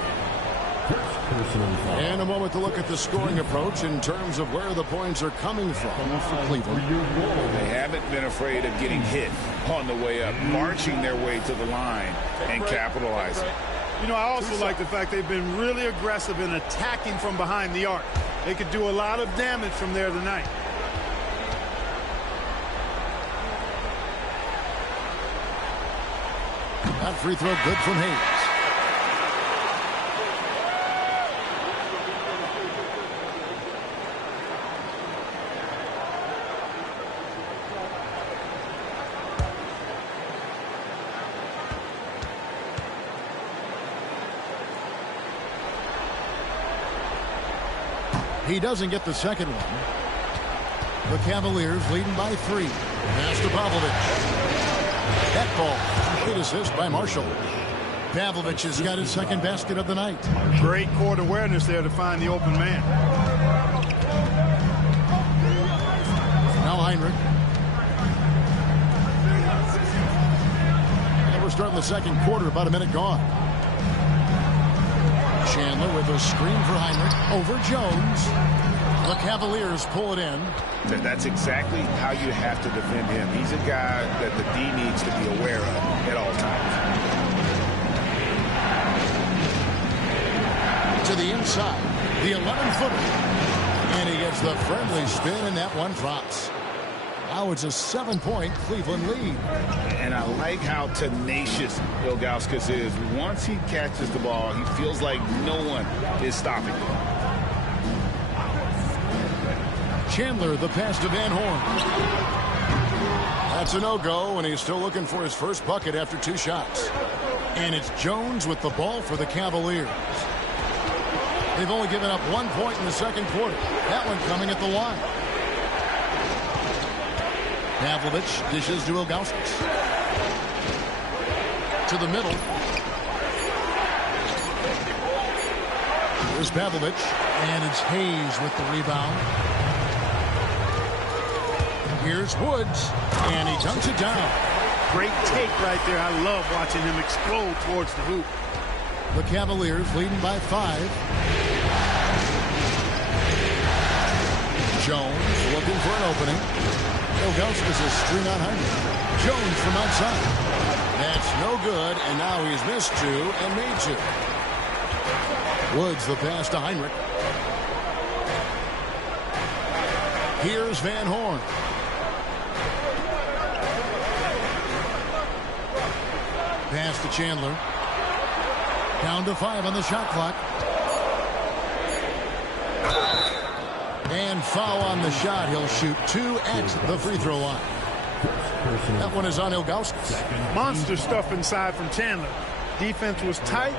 And a moment to look at the scoring approach in terms of where the points are coming from for Cleveland. They haven't been afraid of getting hit on the way up, marching their way to the line and capitalizing. You know, I also like the fact they've been really aggressive in attacking from behind the arc. They could do a lot of damage from there tonight. That free throw good from Hayes. He doesn't get the second one. The Cavaliers leading by 3. Pass to Pavlovich. That ball. Great assist by Marshall. Pavlovich has got his second basket of the night. Great court awareness there to find the open man. Now Heinrich. And we're starting the second quarter, about a minute gone. Chandler with a screen for Heinrich. Over Jones. The Cavaliers pull it in. That's exactly how you have to defend him. He's a guy that the D needs to be aware of at all times. To the inside, the 11-footer. And he gets the friendly spin, and that one drops. Now it's a 7-point Cleveland lead. And I like how tenacious Ilgauskas is. Once he catches the ball, he feels like no one is stopping him. Chandler, the pass to Van Horn. That's a no-go, and he's still looking for his first bucket after 2 shots. And it's Jones with the ball for the Cavaliers. They've only given up 1 point in the second quarter. That one coming at the line. Pavlovich dishes to Ilgauskas. To the middle. Here's Pavlovich. And it's Hayes with the rebound. Here's Woods. And he dunks it down. Great take right there. I love watching him explode towards the hoop. The Cavaliers leading by 5. Jones looking for an opening. Ilgauskas is screen on Heinrich. Jones from outside. That's no good, and now he's missed 2 and made 2. Woods the pass to Heinrich. Here's Van Horn. Pass to Chandler. Down to 5 on the shot clock. And foul on the shot. He'll shoot 2 at the free throw line. That one is on Ilgauskas. Monster stuff inside from Chandler. Defense was tight,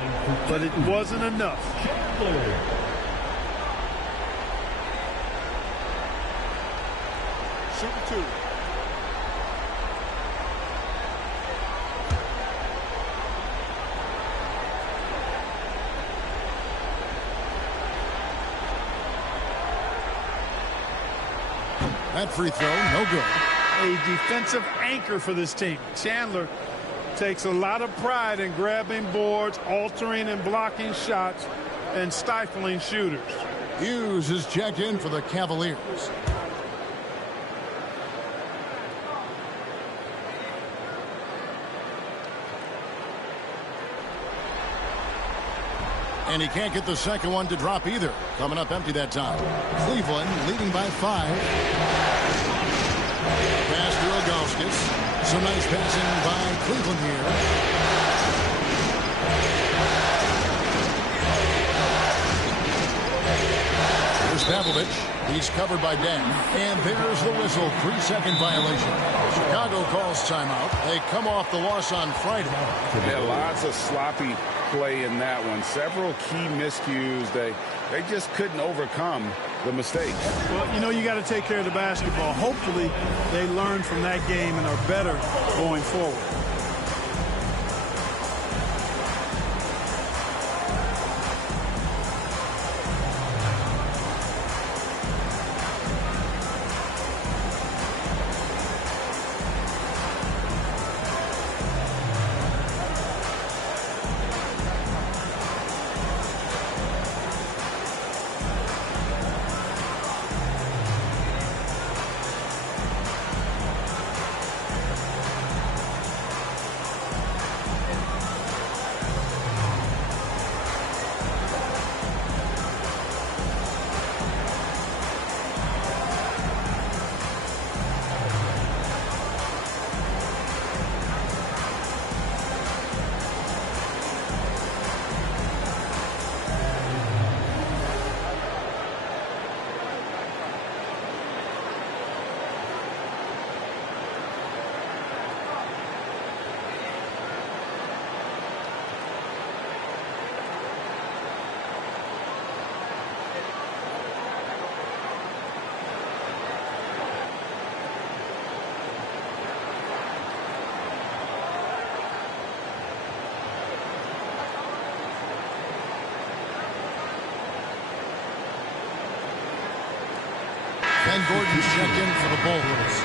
but it wasn't enough. Shooting 2. That free throw, no good. A defensive anchor for this team. Chandler takes a lot of pride in grabbing boards, altering and blocking shots, and stifling shooters. Hughes is checked in for the Cavaliers. And he can't get the second one to drop either. Coming up empty that time. Cleveland leading by 5. Pass to Ilgauskas. Some nice passing by Cleveland here. Here's Pavlovich. He's covered by Dan. And there's the whistle. 3-second violation. Chicago calls timeout. They come off the loss on Friday. Yeah, lots of sloppy play in that one. Several key miscues. They just couldn't overcome the mistakes. Well, you know, you got to take care of the basketball. Hopefully, they learn from that game and are better going forward. And Gordon's checked in for the Bulls.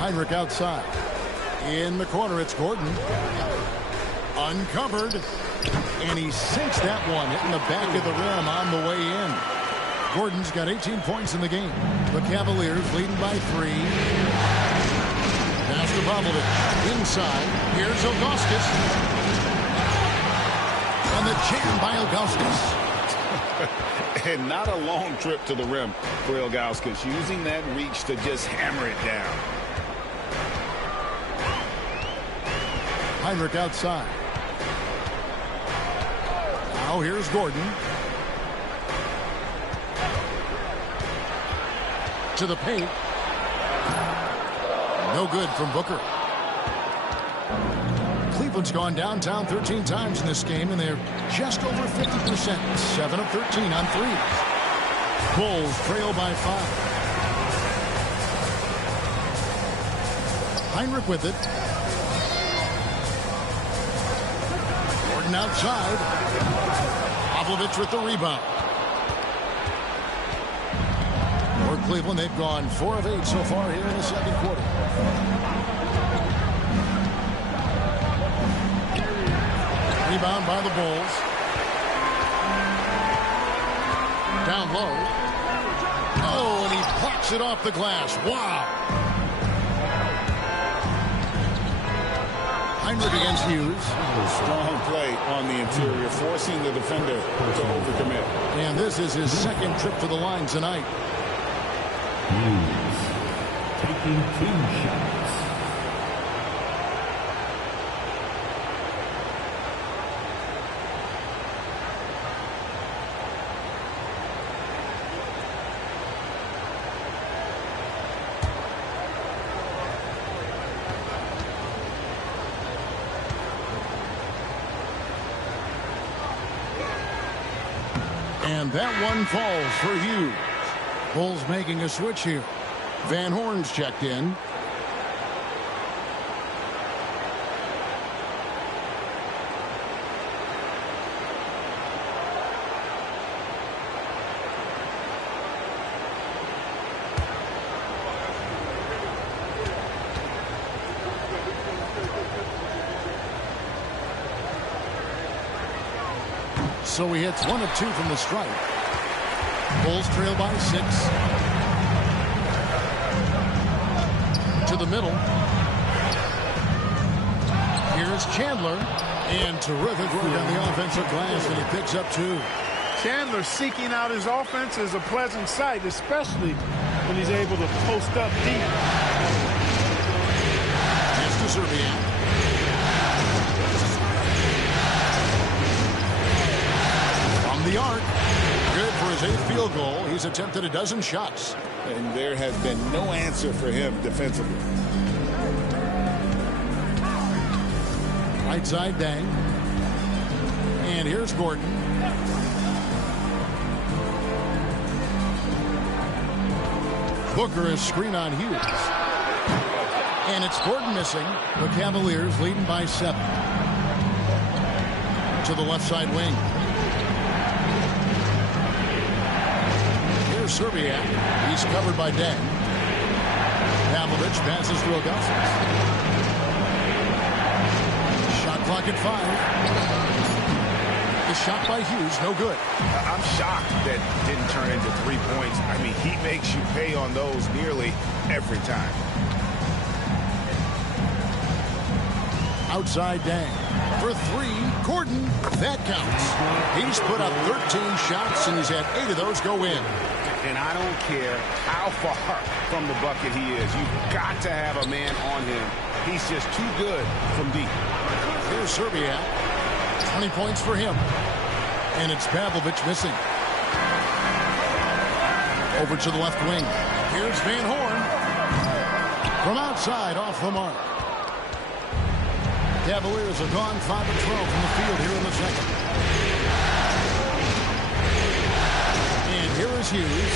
Hinrich outside. In the corner, it's Gordon. Uncovered. And he sinks that one, hitting the back of the rim on the way in. Gordon's got 18 points in the game. The Cavaliers leading by 3. Pass to Pavlovic. Inside. Here's Ilgauskas. And the jam by Ilgauskas. And not a long trip to the rim for Ilgauskas, using that reach to just hammer it down. Hinrich outside. Now here's Gordon. To the paint. No good from Booker. Cleveland's gone downtown 13 times in this game, and they're just over 50%. 7 of 13 on threes. Bulls trail by 5. Hinrich with it. Gordon outside. Pavlovic with the rebound. For Cleveland, they've gone 4 of 8 so far here in the second quarter. Rebound by the Bulls. Down low. Oh, and he pops it off the glass. Wow. Hinrich against Hughes. Strong play on the interior, forcing the defender to overcommit. And this is his second trip to the line tonight. Hughes taking 2 shots. And that one falls for Hughes. Bulls making a switch here. Van Horn's checked in. So he hits 1 of 2 from the stripe. Bulls trail by 6. To the middle. Here's Chandler. And terrific work on the offensive glass, and he picks up 2. Chandler seeking out his offense is a pleasant sight, especially when he's able to post up deep. Pass to Serbiak. The arc. Good for his 8th field goal. He's attempted a dozen shots. And there has been no answer for him defensively. Right side Dang. And here's Gordon. Booker is screen on Hughes. And it's Gordon missing. The Cavaliers leading by 7. To the left side wing. Serbiak. He's covered by Deng. Pavlovic passes to Ilgauskas. Shot clock at 5. The shot by Hughes, no good. I'm shocked that didn't turn into 3 points. I mean, he makes you pay on those nearly every time. Outside Deng. For 3, Gordon. That counts. He's put up 13 shots, and he's had 8 of those go in. And I don't care how far from the bucket he is. You've got to have a man on him. He's just too good from deep. Here's Serbiak. 20 points for him. And it's Pavlovic missing. Over to the left wing. Here's Van Horn. From outside, off the mark. Cavaliers have gone 5 of 12 from the field here in the second. And here is Hughes.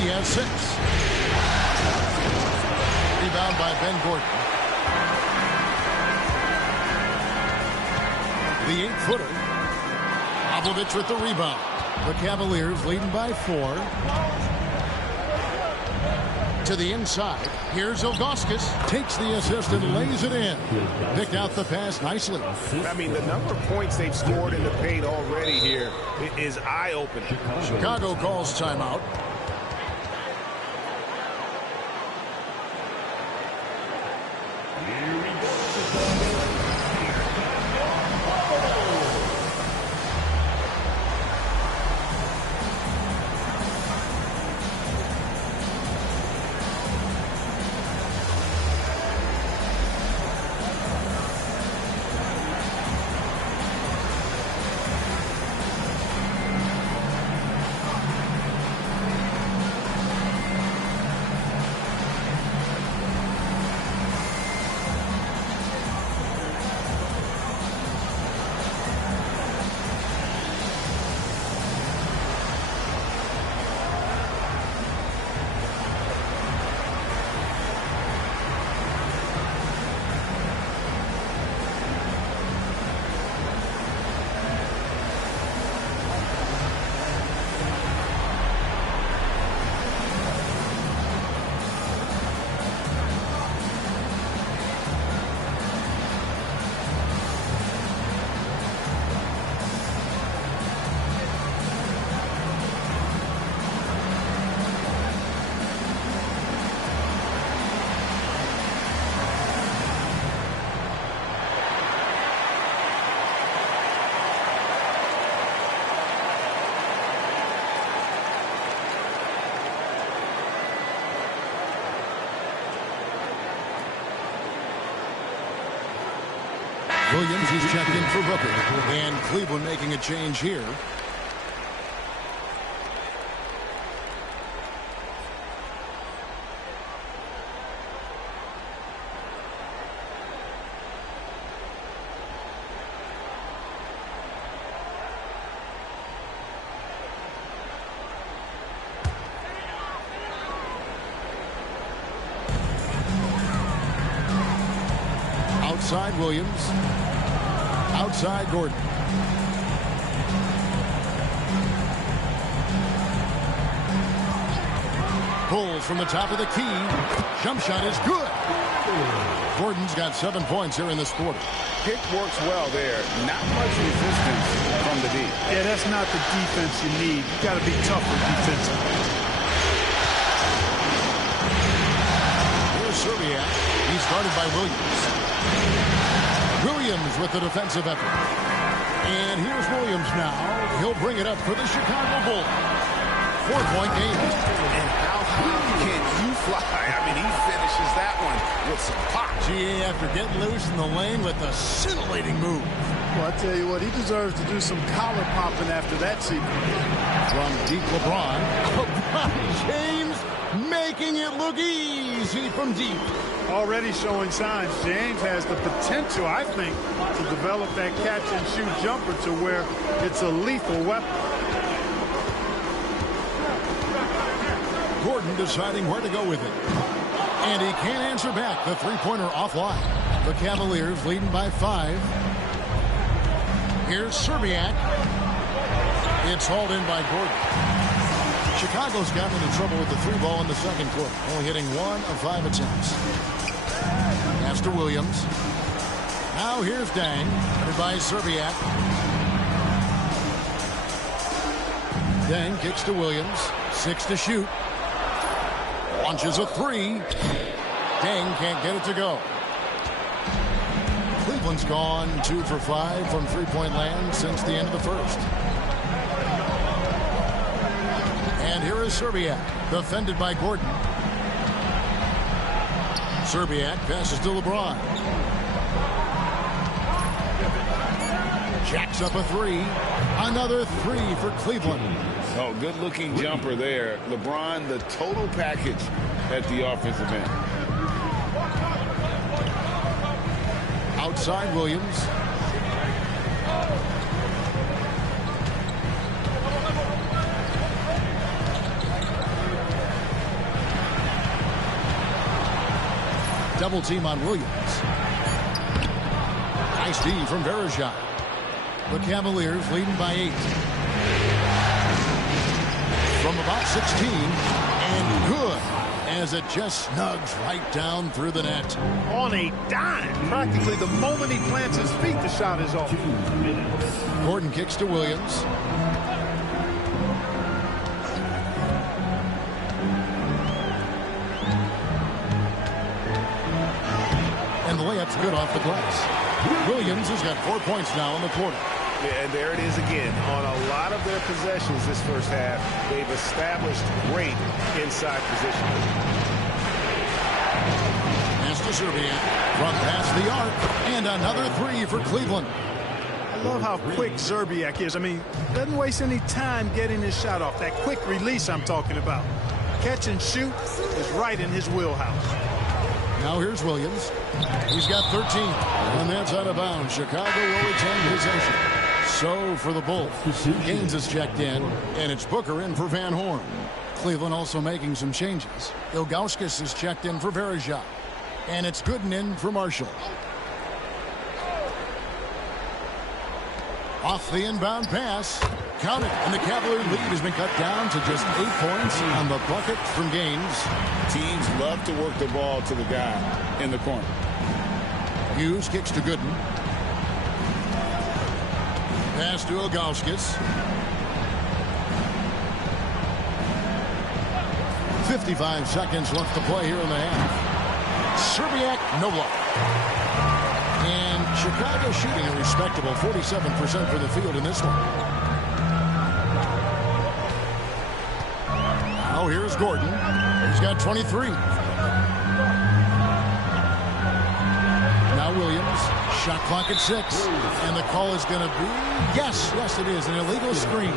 He has 6. Rebound by Ben Gordon. The 8-footer. Pavlovich with the rebound. The Cavaliers leading by 4. To the inside. Here's Ilgauskas. Takes the assist and lays it in. Picked out the pass nicely. I mean, the number of points they've scored in the paint already here is eye-opening. Chicago calls timeout. Williams is checked in for Booker. And Cleveland making a change here. Outside Williams. Outside Gordon. Pulls from the top of the key. Jump shot is good. Gordon's got 7 points here in this quarter. Pick works well there. Not much resistance from the D. Yeah, that's not the defense you need. You got to be tougher defensively. Here's Serbiak. He's guarded by Williams. Williams with the defensive effort. And here's Williams now. He'll bring it up for the Chicago Bulls. 4-point game. And how high can you fly? I mean, he finishes that one with some pop. GA after getting loose in the lane with a scintillating move. Well, I tell you what, he deserves to do some collar popping after that sequence. From deep LeBron. LeBron James making it look easy from deep. Already showing signs. James has the potential, I think, to develop that catch-and-shoot jumper to where it's a lethal weapon. Gordon deciding where to go with it. And he can't answer back. The three-pointer offline. The Cavaliers leading by 5. Here's Serbiak. It's hauled in by Gordon. Chicago's gotten into trouble with the 3-ball in the second quarter. Only hitting 1 of 5 attempts. Pass to Williams. Now here's Dang. Headed by Serbiak. Dang kicks to Williams. 6 to shoot. Launches a 3. Dang can't get it to go. Cleveland's gone 2 for 5 from three-point land since the end of the first. And here is Serbiak, defended by Gordon. Serbiak passes to LeBron. Jacks up a 3. Another 3 for Cleveland. Oh, good-looking jumper there. LeBron, the total package at the offensive end. outside Williams. Double team on Williams. Nice D from Verejao. The Cavaliers leading by 8. From about 16, and good, as it just snugs right down through the net. On a dime. Practically the moment he plants his feet, the shot is off. 2 minutes. Gordon kicks to Williams. And the layup's good off the glass. Williams has got 4 points now in the quarter. Yeah, and there it is again. On a lot of their possessions this first half, they've established great inside position. Pass to Szczerbiak from past the arc, and another 3 for Cleveland. I love how quick Szczerbiak is. I mean, doesn't waste any time getting his shot off. That quick release I'm talking about. Catch and shoot is right in his wheelhouse. Now here's Williams. He's got 13, and that's out of bounds. Chicago will retain possession. So for the Bulls, Gaines is checked in, and it's Booker in for Van Horn. Cleveland also making some changes. Ilgauskas is checked in for Verejao, and it's Gooden in for Marshall. Off the inbound pass. Count it, and the Cavalier lead has been cut down to just 8 points on the bucket from Gaines. Teams love to work the ball to the guy in the corner. Hughes kicks to Gooden. Pass to Ilgauskas. 55 seconds left to play here in the half. Szczerbiak, no block. And Chicago shooting a respectable 47% for the field in this one. Now here's Gordon. He's got 23. Now Williams. Shot clock at 6. And the call is going to be, yes, it is, an illegal screen.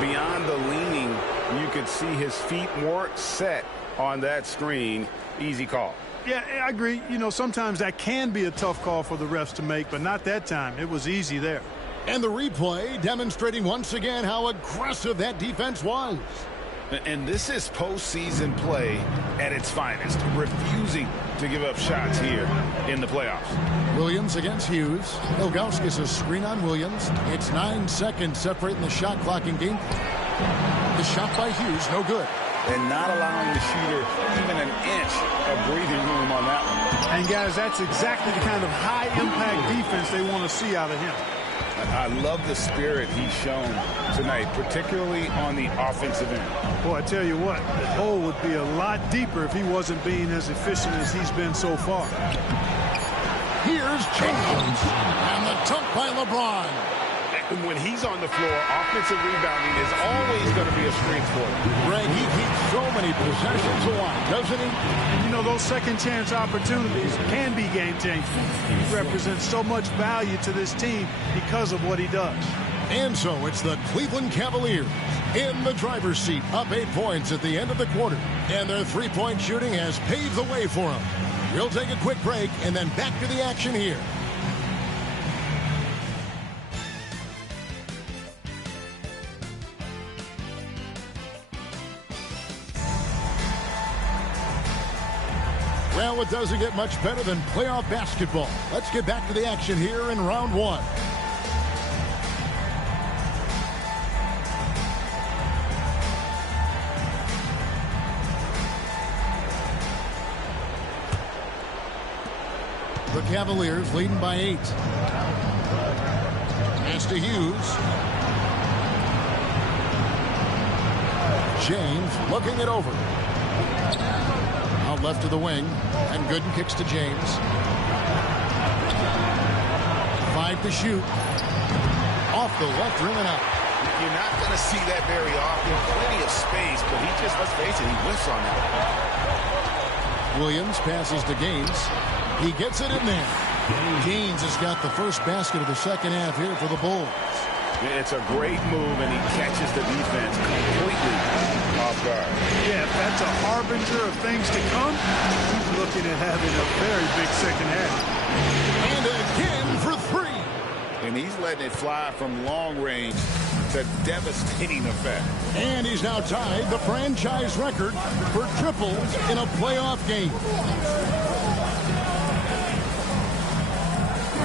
Beyond the leaning, you could see his feet more set on that screen. Easy call. Yeah, I agree. You know, sometimes that can be a tough call for the refs to make, but not that time. It was easy there. And the replay demonstrating once again how aggressive that defense was. And this is postseason play at its finest, refusing to give up shots here in the playoffs. Williams against Hughes. Ilgauskas a screen on Williams. It's 9 seconds separating the shot clock in game. The shot by Hughes, no good. And not allowing the shooter even an inch of breathing room on that one. And, guys, that's exactly the kind of high-impact defense they want to see out of him. I love the spirit he's shown tonight, particularly on the offensive end. Boy, I tell you what, the hole would be a lot deeper if he wasn't being as efficient as he's been so far. Here's James. And the dunk by LeBron. And when he's on the floor, offensive rebounding is always going to be a strength for him. Greg, he keeps so many possessions alive, doesn't he? And you know, those second chance opportunities can be game changing. He represents so much value to this team because of what he does. And so it's the Cleveland Cavaliers in the driver's seat, up 8 points at the end of the quarter. And their three-point shooting has paved the way for them. We'll take a quick break and then back to the action here. Well, it doesn't get much better than playoff basketball. Let's get back to the action here in round one. The Cavaliers leading by 8. Pass to Hughes. James looking it over. Out left to the wing, and Gooden kicks to James. 5 to shoot. Off the left rim and out. You're not going to see that very often. Plenty of space, but he just, let's face it, he whiffs on that. Williams passes to Gaines. He gets it in there. Gaines has got the first basket of the second half here for the Bulls. It's a great move, and he catches the defense completely off guard. Yeah, if that's a harbinger of things to come, he's looking at having a very big second half. And again for three. And he's letting it fly from long range to devastating effect. And he's now tied the franchise record for triples in a playoff game.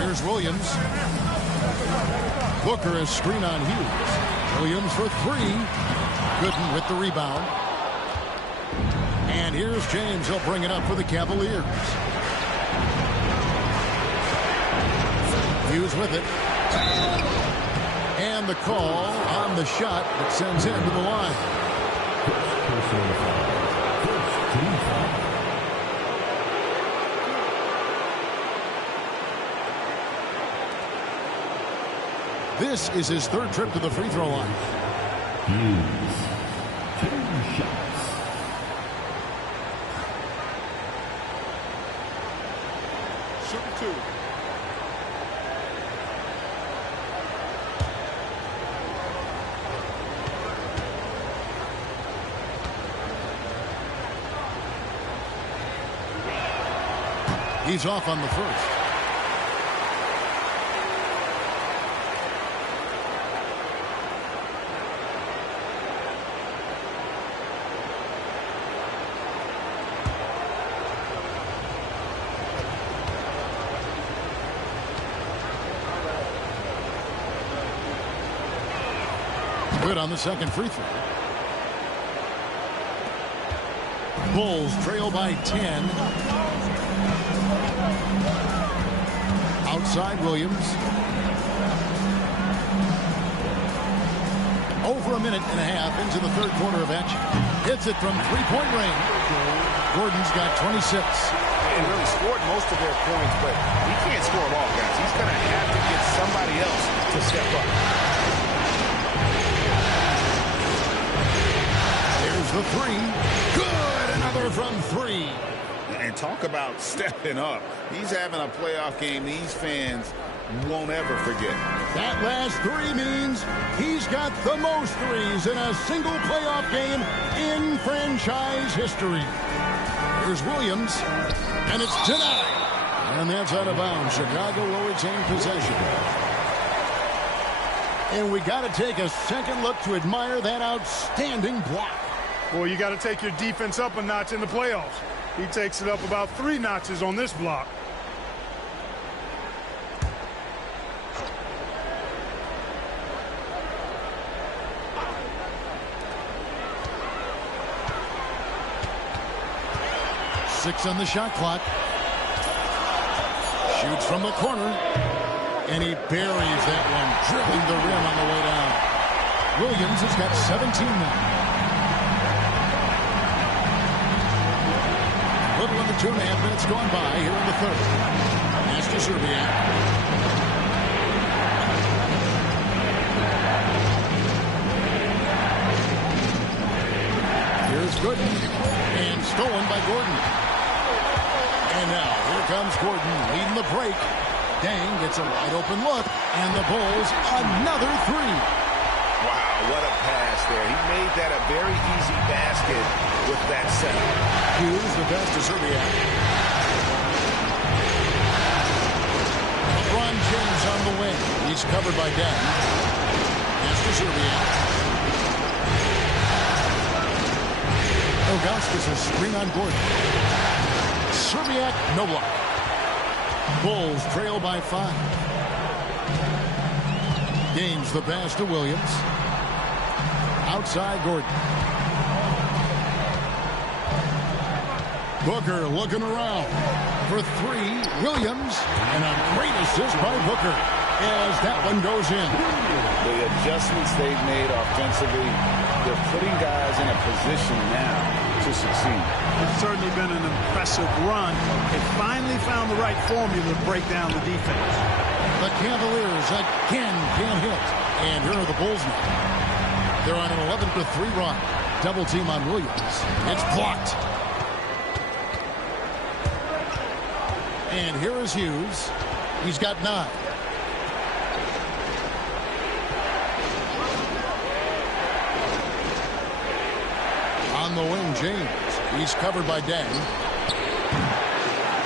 Here's Williams. Booker is screen on Hughes. Williams for three. Gooden with the rebound. And here's James. He'll bring it up for the Cavaliers. Hughes with it. And the call on the shot that sends him to the line. This is his third trip to the free throw line. Hughes, 2 shots. Shooting 2. He's off on the first. Good on the second free throw. Bulls trail by 10. Outside Williams. Over a minute and a half into the third quarter of action. Hits it from three-point range. Gordon's got 26. And really scored most of their points, but he can't score them all, guys. He's going to have to get somebody else to step up. There's the three. Good! Another from three. And talk about stepping up. He's having a playoff game these fans won't ever forget. That last three means he's got the most threes in a single playoff game in franchise history. Here's Williams, and it's denied. And that's out of bounds. Chicago will retain possession. And we got to take a second look to admire that outstanding block. Well, you got to take your defense up a notch in the playoffs. He takes it up about 3 notches on this block. Six on the shot clock. Shoots from the corner. And he buries that one, dribbling the rim on the way down. Williams has got 17 now. Little under 2.5 minutes gone by here in the third. Pass to Szczerbiak. Here's Gooden. And stolen by Gordon. And now here comes Gordon leading the break. Dang gets a wide open look. And the Bulls another three. Wow, what a pass there. He made that a very easy basket with that setup. Hughes, the best to Szczerbiak. LeBron James on the wing. He's covered by Denton. Pass to Szczerbiak. Ilgauskas a screen on Gordon. Szczerbiak, no block. Bulls trail by 5. Gaines the pass to Williams. Outside Gordon. Booker looking around for three. Williams, and a great assist by Booker as that one goes in. The adjustments they've made offensively, they're putting guys in a position now to succeed. It's certainly been an impressive run. They finally found the right formula to break down the defense. The Cavaliers again can't hit. And here are the Bulls now. They're on an 11-3 run. Double team on Williams. It's blocked. And here is Hughes. He's got 9. LeBron James. He's covered by Deng.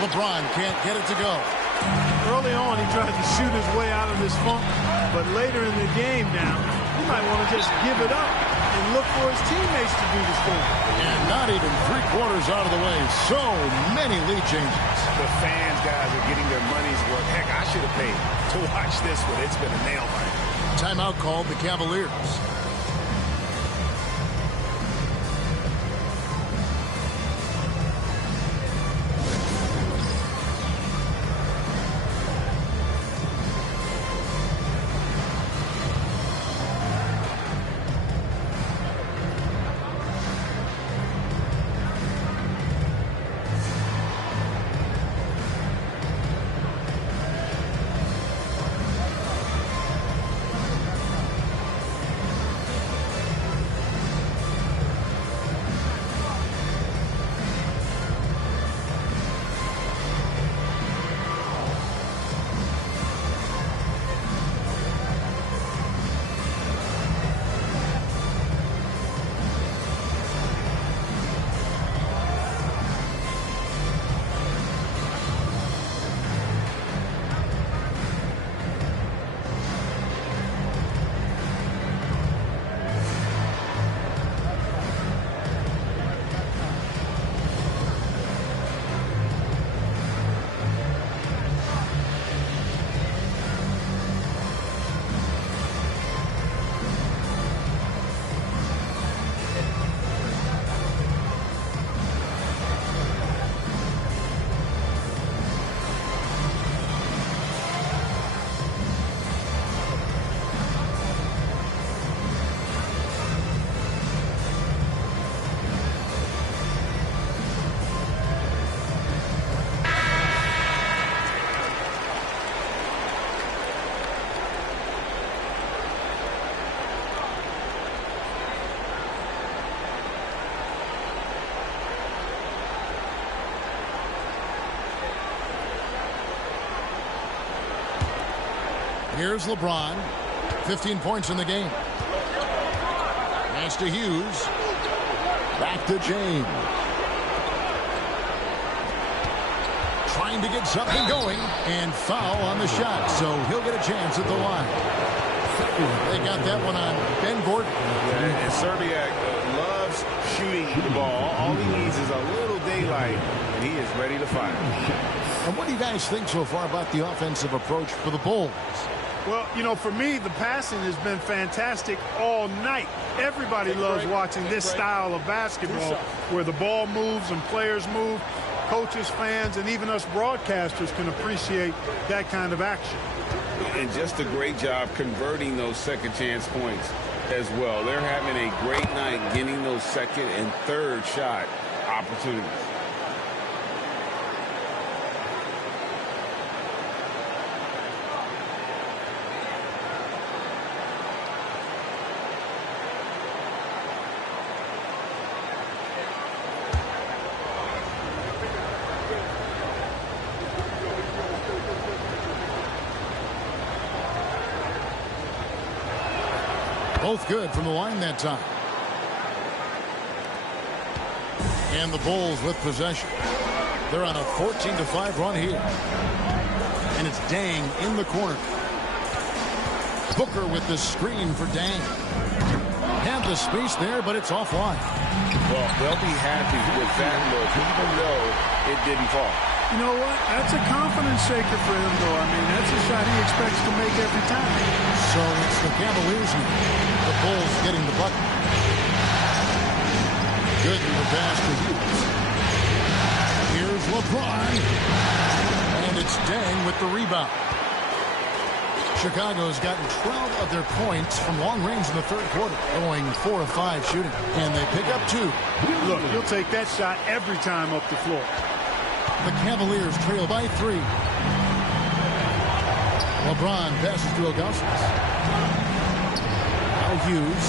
LeBron can't get it to go. Early on, he tried to shoot his way out of this funk, but later in the game now, he might want to just give it up and look for his teammates to do this for him. And not even 3/4 out of the way. So many lead changes. The fans, guys, are getting their money's worth. Heck, I should have paid to watch this one. It's been a nail biter. Timeout called the Cavaliers. Here's LeBron. 15 points in the game. Pass to Hughes. Back to James. Trying to get something going. And foul on the shot. So he'll get a chance at the line. They got that one on Ben Gordon. Yeah, and Serbiak loves shooting the ball. All he needs is a little daylight, and he is ready to fire. And what do you guys think so far about the offensive approach for the Bulls? Well, you know, for me, the passing has been fantastic all night. Everybody loves watching this style of basketball where the ball moves and players move. Coaches, fans, and even us broadcasters can appreciate that kind of action. And just a great job converting those second chance points as well. They're having a great night getting those second and third shot opportunities. Both good from the line that time. And the Bulls with possession. They're on a 14-5 run here. And it's Deng in the corner. Booker with the screen for Deng. Have the space there, but it's offline. Well, they'll be happy with that look, even though it didn't fall. You know what? That's a confidence shaker for him, though. I mean, that's a shot he expects to make every time. So it's the Cavaliers now. The Bulls getting the bucket. Good in the pass to Hughes. Here's LeBron. And it's Deng with the rebound. Chicago's gotten 12 of their points from long range in the third quarter, going 4 of 5 shooting. And they pick up 2. Look, he'll take that shot every time up the floor. The Cavaliers trail by 3. LeBron passes to Augustus. Now Hughes.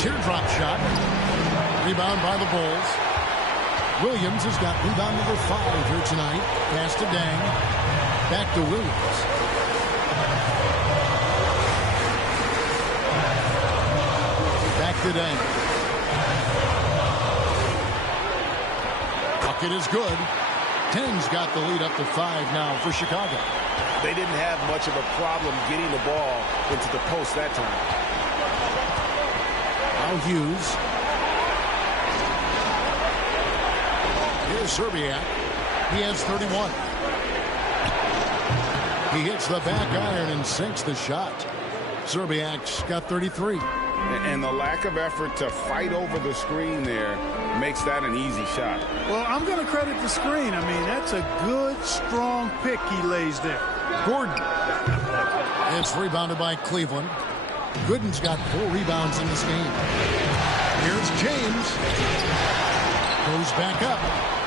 Teardrop shot. Rebound by the Bulls. Williams has got rebound number 5 here tonight. Pass to Deng. Back to Williams. lifted in. Bucket is good. 10's got the lead up to 5 now for Chicago. They didn't have much of a problem getting the ball into the post that time. Now Hughes. Here's Serbiak. He has 31. He hits the back iron and sinks the shot. Serbiak's got 33. And the lack of effort to fight over the screen there makes that an easy shot. Well, I'm going to credit the screen. I mean, that's a good, strong pick he lays there. Gordon. It's rebounded by Cleveland. Gooden's got 4 rebounds in this game. Here's James. Goes back up.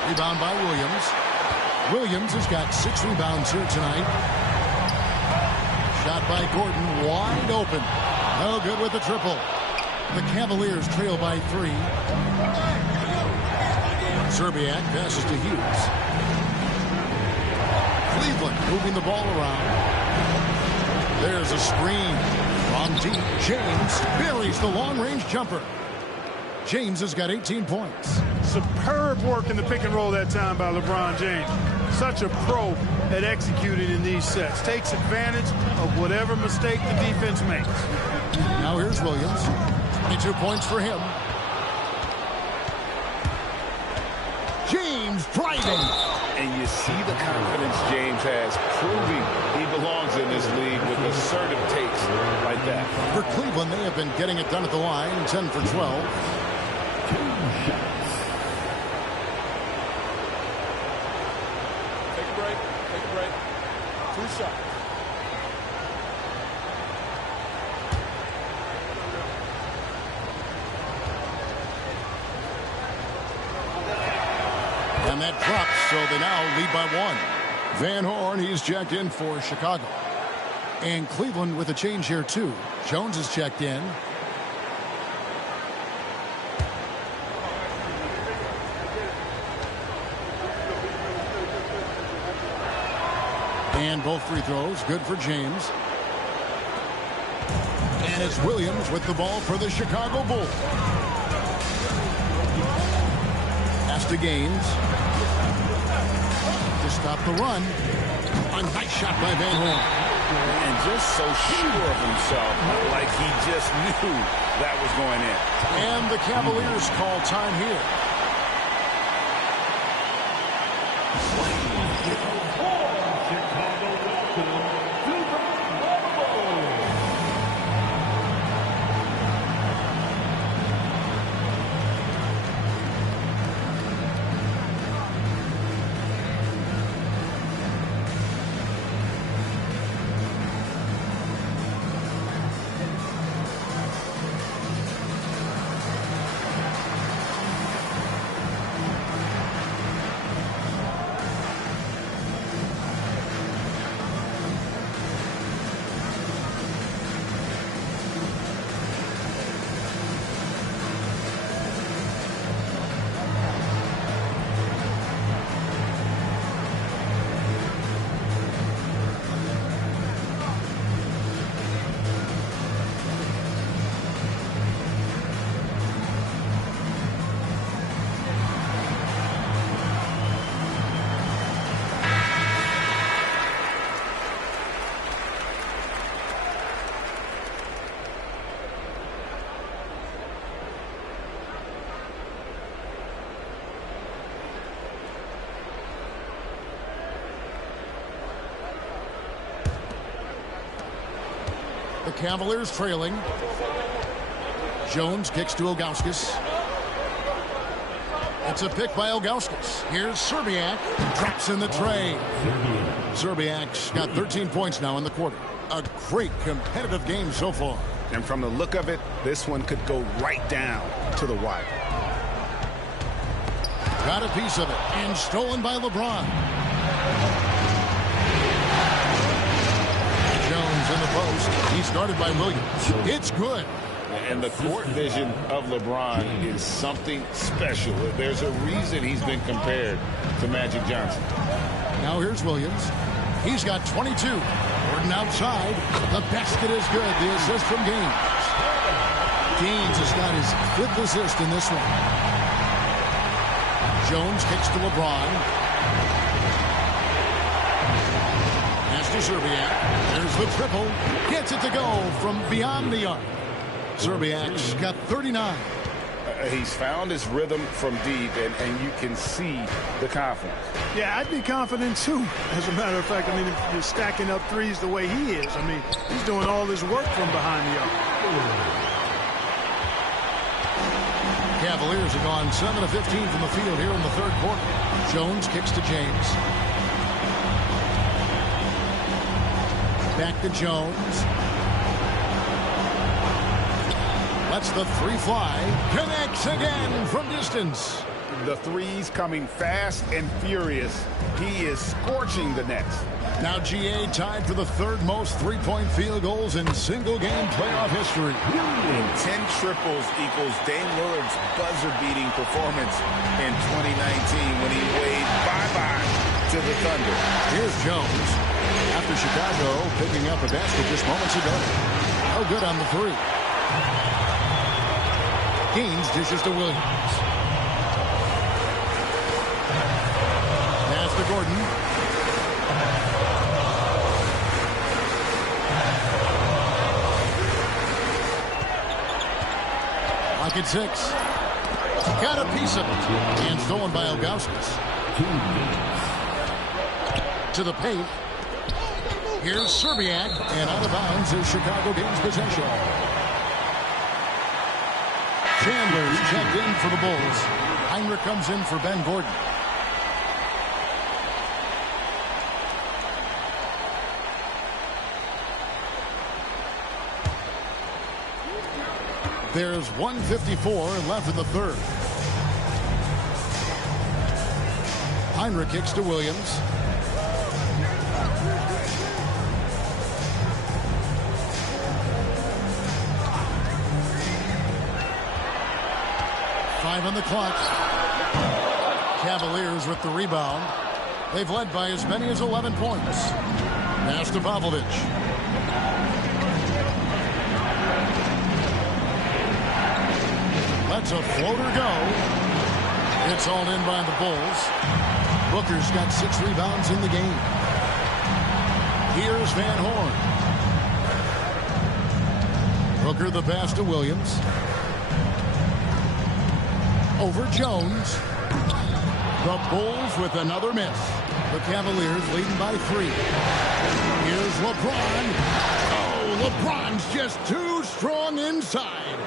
Rebound by Williams. Williams has got 6 rebounds here tonight. Shot by Gordon, wide open. No good with the triple. The Cavaliers trail by 3. Serbiak passes to Hughes. Cleveland moving the ball around. There's a screen. From deep, James buries the long-range jumper. James has got 18 points. Superb work in the pick and roll that time by LeBron James. Such a pro at executing in these sets. Takes advantage of whatever mistake the defense makes. Now here's Williams. 22 points for him. James driving. And you see the confidence James has, proving he belongs in this league with assertive takes like that. For Cleveland, they have been getting it done at the line, 10 for 12. Take a break. Take a break. 2 shots. And that drops, so they now lead by 1. Van Horn, he's checked in for Chicago. And Cleveland with a change here, too. Jones is checked in. And both free throws, good for James. And it's Williams with the ball for the Chicago Bulls. Pass to Gaines. To stop the run. A nice shot by Van Horn. And just so sure of himself, like he just knew that was going in. And the Cavaliers call time here. The Cavaliers trailing. Jones kicks to Ilgauskas. It's a pick by Ilgauskas. Here's Serbiak. Drops in the tray. Serbiak's got 13 points now in the quarter. A great competitive game so far. And from the look of it, this one could go right down to the wire. Got a piece of it. And stolen by LeBron. Jones in the post. He's guarded by Williams. It's good. And the court vision of LeBron is something special. There's a reason he's been compared to Magic Johnson. Now here's Williams. He's got 22. Gordon outside. The basket is good. The assist from Gaines. Gaines has got his 5th assist in this one. Jones kicks to LeBron. Pass to Szczerbiak. There's the triple. Gets it to go from beyond the arc. Szczerbiak's got 39. He's found his rhythm from deep, and you can see the confidence. Yeah, I'd be confident, too. As a matter of fact, I mean, if you're stacking up threes the way he is, I mean, he's doing all this work from behind the arc. Cavaliers have gone 7 of 15 from the field here in the 3rd quarter. Jones kicks to James. Back to Jones. Lets the 3 fly. Connects again from distance. The threes coming fast and furious. He is scorching the nets. Now GA tied for the 3rd most three-point field goals in single-game playoff history. 10 triples equals Dame Lillard's buzzer-beating performance in 2019 when he waved bye-bye to the Thunder. Here's Jones. After Chicago picking up a basket just moments ago. No good on the 3. Gaines dishes to Williams. Pass to Gordon. Pocket 6. Got a piece of it. And stolen by Ilgauskas. To the paint. Here's Szczerbiak. And out of bounds is Chicago gains possession. Chandler's checked in for the Bulls. Heinrich comes in for Ben Gordon. There's 1:54 left in the 3rd. Heinrich kicks to Williams. On the clock. Cavaliers with the rebound. They've led by as many as 11 points. Pass to Pavlovic. Lets a floater go. It's all in by the Bulls. Booker's got 6 rebounds in the game. Here's Van Horn. Booker the pass to Williams. Over Jones. The Bulls with another miss. The Cavaliers leading by 3. Here's LeBron. Oh, LeBron's just too strong inside.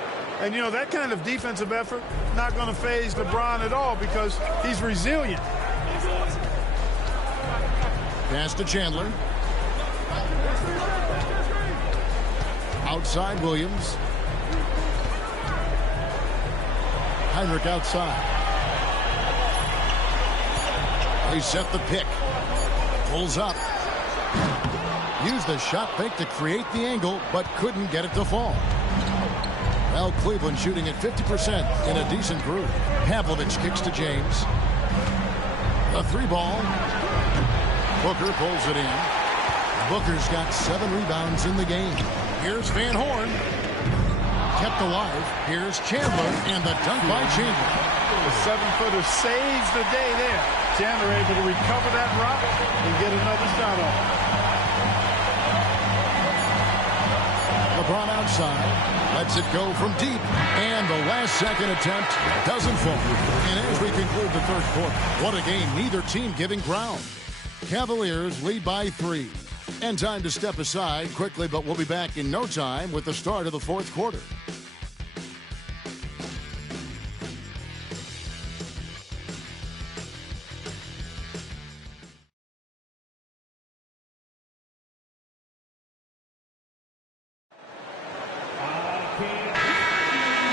And, you know, that kind of defensive effort not going to faze LeBron at all because he's resilient. Pass to Chandler. Outside Williams. Heinrich outside. They set the pick. Pulls up. Used the shot fake to create the angle, but couldn't get it to fall. Well, Cleveland shooting at 50% in a decent group. Pavlovic kicks to James. The 3 ball. Booker pulls it in. Booker's got 7 rebounds in the game. Here's Van Horn. Kept alive. Here's Chandler, and the dunk by Chandler. The 7-footer saves the day there. Chandler able to recover that rock and get another shot off. LeBron outside. Lets it go from deep. And the last-second attempt doesn't fall. And as we conclude the 3rd quarter, what a game. Neither team giving ground. Cavaliers lead by 3. And time to step aside quickly, but we'll be back in no time with the start of the 4th quarter.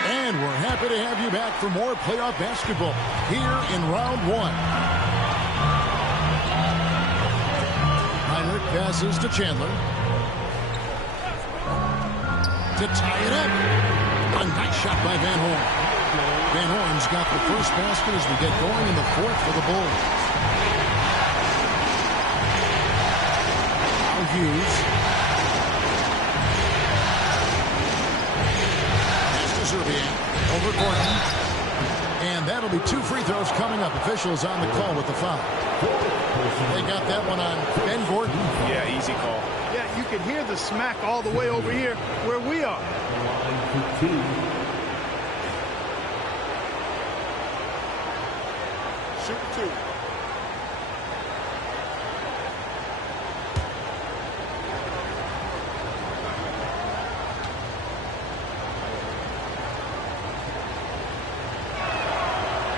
And we're happy to have you back for more playoff basketball here in round 1. Heinrich passes to Chandler. To tie it up. A nice shot by Van Horn. Van Horn's got the first basket as we get going in the 4th for the Bulls. Now Hughes. Pass to Zerbiak over Gordon. And that'll be 2 free throws coming up. Officials on the call with the foul. They got that one on Ben Gordon. Yeah, easy call. Yeah, you can hear the smack all the way over here where we are. Shoot 2.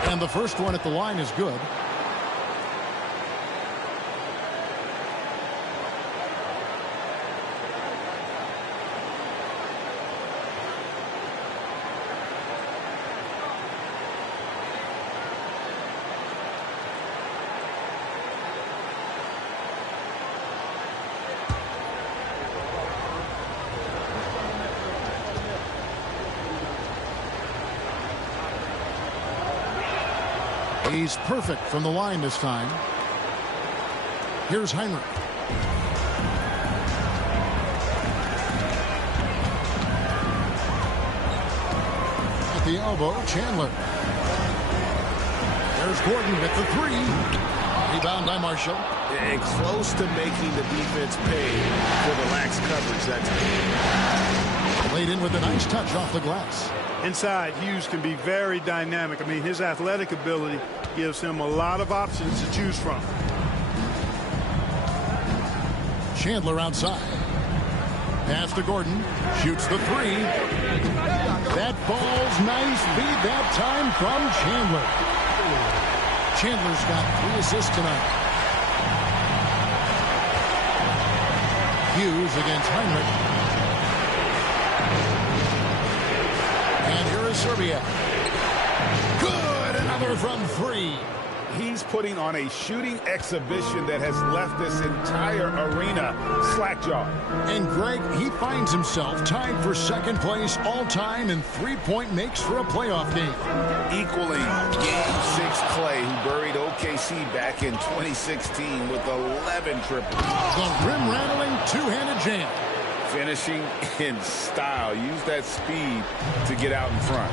And the first one at the line is good. He's perfect from the line this time. Here's Hinrich. At the elbow, Chandler. There's Gordon with the 3. Rebound by Marshall. And close to making the defense pay for the lax coverage that time. Laid in with a nice touch off the glass. Inside, Hughes can be very dynamic. I mean, his athletic ability gives him a lot of options to choose from. Chandler outside. Pass to Gordon. Shoots the 3. That ball's nice feed that time from Chandler. Chandler's got 3 assists tonight. Hughes against Hinrich. And here is Zerbiak. Good! Another from 3. He's putting on a shooting exhibition that has left this entire arena slack-jawed. And Greg, he finds himself tied for second place all-time in 3-point makes for a playoff game. Equaling Game 6 Clay, who buried OKC back in 2016 with 11 triples. The rim-rattling two-handed jam. Finishing in style. Use that speed to get out in front.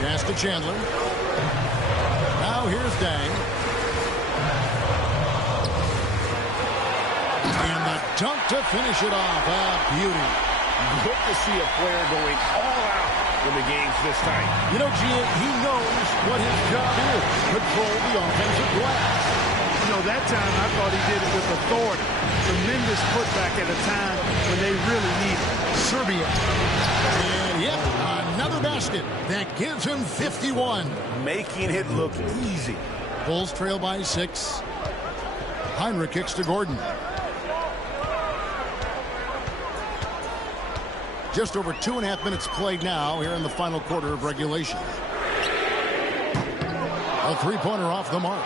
Pass to Chandler. Now here's Dang. And the dunk to finish it off. A beauty. Good to see a player going all out when the game's this tight. You know, Gia, he knows what his job is. Control the offensive glass. You know, that time I thought he did it with authority. Tremendous putback at a time when they really need it. Serbia. And yep, another basket. That gives him 51. Making it look easy. Bulls trail by 6. Hinrich kicks to Gordon. Just over 2.5 minutes played now here in the final quarter of regulation. A 3-pointer off the mark.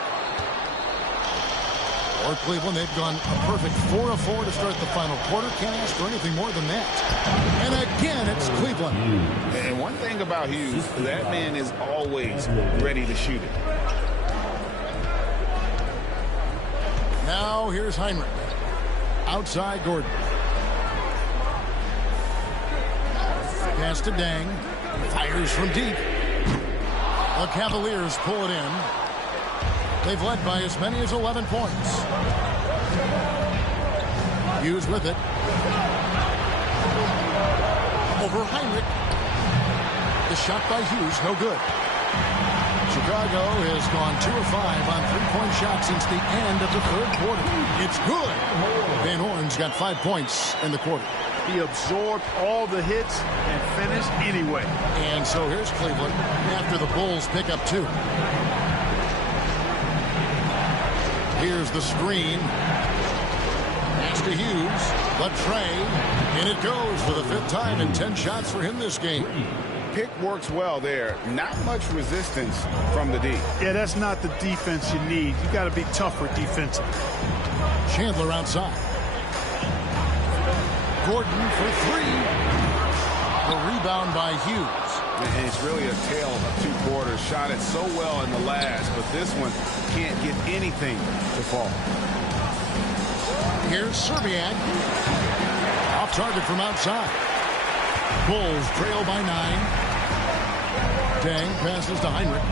For Cleveland, they've gone a perfect 4 of 4 to start the final quarter. Can't ask for anything more than that. And again, it's Cleveland. And one thing about Hughes, that man is always ready to shoot it. Now here's Hinrich. Outside Gordon. Pass to Dang. Fires from deep. The Cavaliers pull it in. They've led by as many as 11 points. Hughes with it. Over Hinrich. The shot by Hughes, no good. Chicago has gone 2 of 5 on 3-point shots since the end of the third quarter. It's good. Van Horn's got 5 points in the quarter. He absorbed all the hits and finished anyway. And so here's Cleveland after the Bulls pick up 2. Here's the screen. Pass to Hughes. But Trey. And it goes for the 5th time and 10 shots for him this game. Pick works well there. Not much resistance from the D. Yeah, that's not the defense you need. You got to be tougher defensively. Chandler outside. Gordon for 3. The rebound by Hughes. And it's really a tale of 2 quarters. Shot it so well in the last, but this one can't get anything to fall. Here's Zerbiak. Off target from outside. Bulls trail by 9. Dang passes to Heinrich.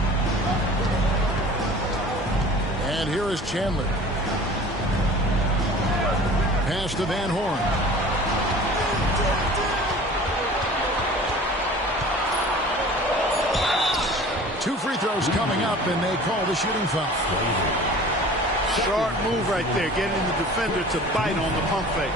And here is Chandler. Pass to Van Horn. Two free throws coming up, and they call the shooting foul. Sharp move right there, getting the defender to bite on the pump fake.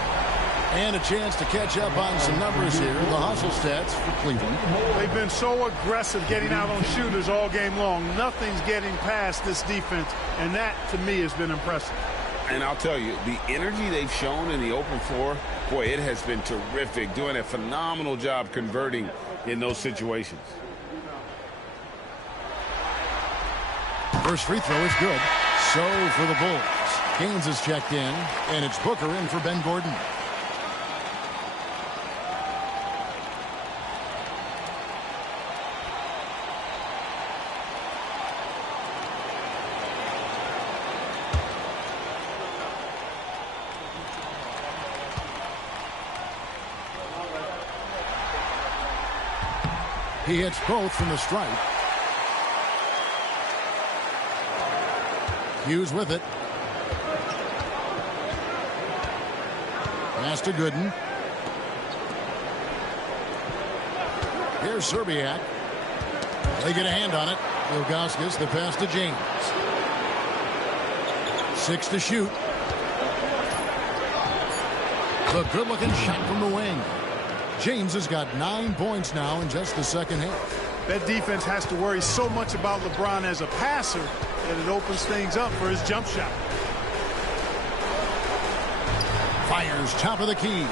And a chance to catch up on some numbers here. The hustle stats for Cleveland. They've been so aggressive getting out on shooters all game long. Nothing's getting past this defense, and that, to me, has been impressive. And I'll tell you, the energy they've shown in the open floor, boy, it has been terrific, doing a phenomenal job converting in those situations. First free throw is good. So for the Bulls. Haynes is checked in, and it's Booker in for Ben Gordon. He hits both from the stripe. Hughes with it. Pass to Gooden. Here's Serbiak. They get a hand on it. Ilgauskas, the pass to James. 6 to shoot. The good-looking shot from the wing. James has got 9 points now in just the second half. That defense has to worry so much about LeBron as a passer that it opens things up for his jump shot. Fires top of the key.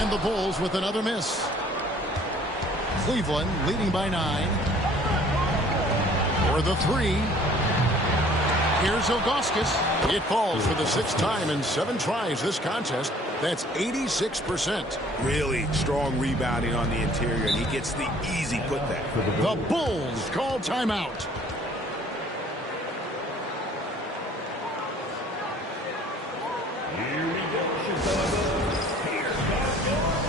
And the Bulls with another miss. Cleveland leading by 9. For the 3. Here's Ilgauskas. It falls for the 6th time in 7 tries this contest. That's 86%. Really strong rebounding on the interior, and he gets the easy putback. The Bulls call timeout. Here we go, Chicago. Here comes the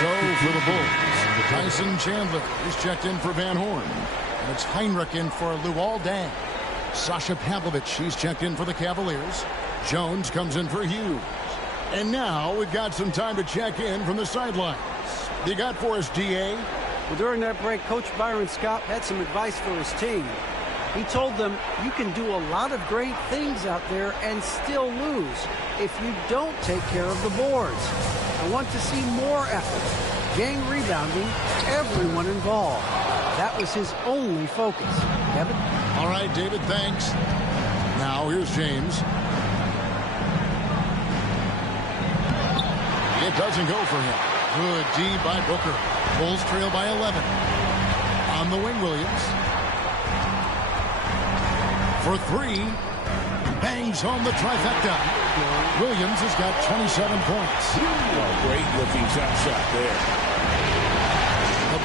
So for the Bulls, Tyson Chandler is checked in for Van Horn. And it's Heinrich in for Luol Deng. Sasha Pavlovich, she's checked in for the Cavaliers. Jones comes in for Hughes. And now we've got some time to check in from the sidelines. You got for us, D.A.? Well, during that break, Coach Byron Scott had some advice for his team. He told them, you can do a lot of great things out there and still lose if you don't take care of the boards. I want to see more effort, gang rebounding, everyone involved. That was his only focus. Kevin? All right, David, thanks. Now here's James. It doesn't go for him. Good D by Booker. Bulls trail by 11. On the wing, Williams. For 3. Bangs home the trifecta. Williams has got 27 points. Oh, great looking jump shot there.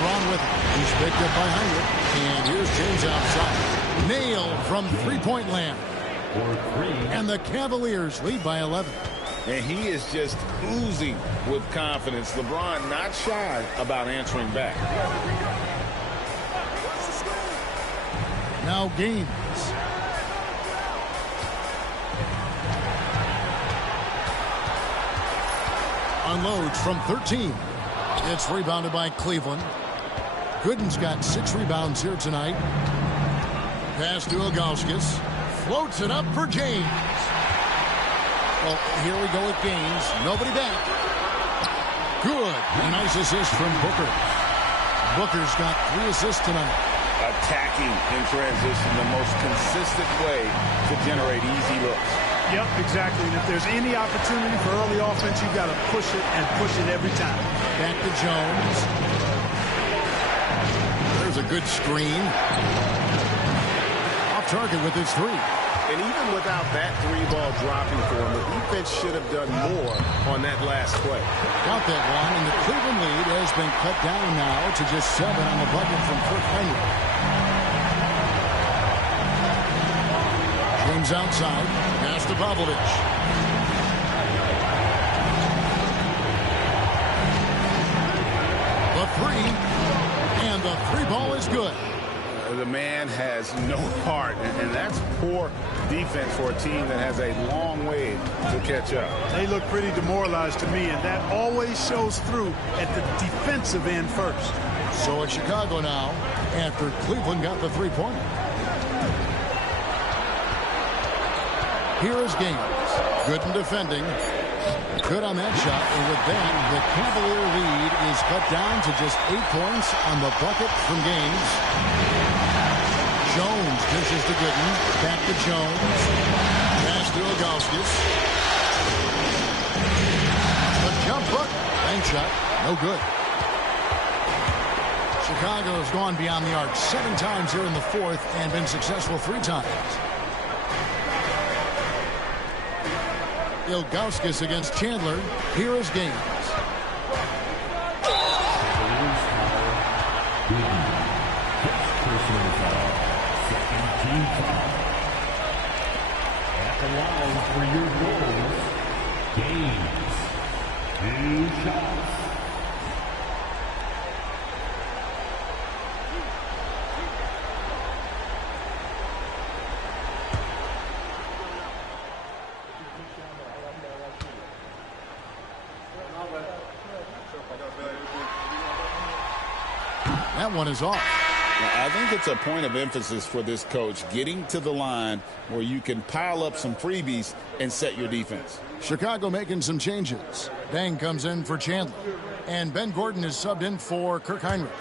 LeBron with it. He's picked up by Heinrich. And here's James outside. Nailed from three-point land. And the Cavaliers lead by 11. And he is just oozing with confidence. LeBron not shy about answering back. Now Gaines. Unloads from 13. It's rebounded by Cleveland. Gooden's got 6 rebounds here tonight. Pass to Ilgauskas. Floats it up for James. Well, here we go with Gaines. Nobody back. Good. A nice assist from Booker. Booker's got 3 assists tonight. Attacking in transition, the most consistent way to generate easy looks. Yep, exactly. And if there's any opportunity for early offense, you've got to push it and push it every time. Back to Jones. There's a good screen. Off target with his 3. And even without that 3-ball dropping for him, the defense should have done more on that last play. Got that one, and the Cleveland lead has been cut down now to just 7 on the bucket from Kirk Heinrich. James outside. Pass to Pavlovich. The 3. And the 3-ball is good. The man has no heart, and that's poor defense for a team that has a long way to catch up. They look pretty demoralized to me, and that always shows through at the defensive end first. So it's Chicago now after Cleveland got the 3-pointer. Here is Gaines. Good in defending. Good on that shot. And with that, the Cavalier lead is cut down to just 8 points on the bucket from Gaines. Jones dishes to Gooden. Back to Jones. Pass to Ilgauskas. The jump hook. Bank shot. No good. Chicago has gone beyond the arc 7 times here in the 4th and been successful 3 times. Ilgauskas against Chandler. Here is Gaines. At the line for your goals, Gaines. 2 shots. That one is off. I think it's a point of emphasis for this coach, getting to the line where you can pile up some freebies and set your defense. Chicago making some changes. Bang comes in for Chandler. And Ben Gordon is subbed in for Kirk Heinrich.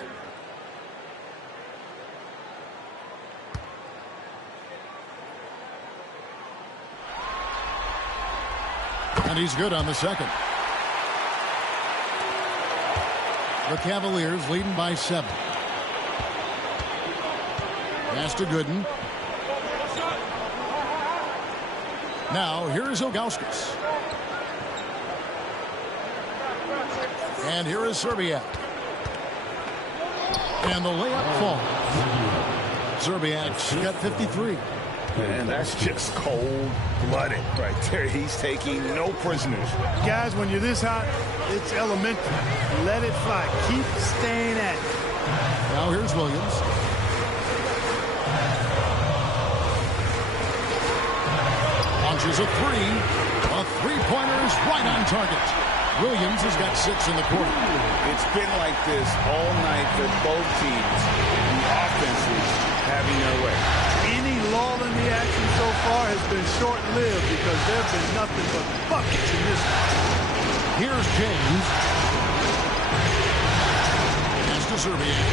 And he's good on the second. The Cavaliers leading by 7. Pass to Gooden. Now, here is Ilgauskas. And here is Serbiak. And the layup falls. Serbiak's got 53. And that's just cold-blooded right there. He's taking no prisoners. Guys, when you're this hot, it's elementary. Let it fly. Keep staying at it. Now here's Williams. Launches a 3. A 3-pointer is right on target. Williams has got 6 in the quarter. It's been like this all night for both teams. The offenses having their way. Any lull in the action so far has been short-lived because there have been nothing but buckets in this one. Here's James. Pass to Serbiak.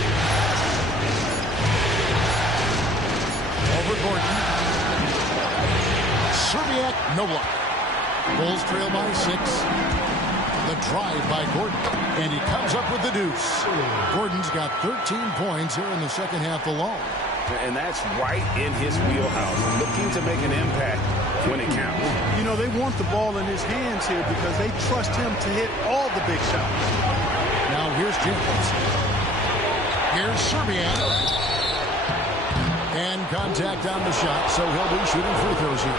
Over Gordon. Serbiak, no block. Bulls trail by 6. The drive by Gordon. And he comes up with the deuce. Gordon's got 13 points here in the second half alone. And that's right in his wheelhouse, looking to make an impact when it counts. You know, they want the ball in his hands here because they trust him to hit all the big shots. Now here's James. Here's Serbian. And contact on the shot, so he'll be shooting free throws here.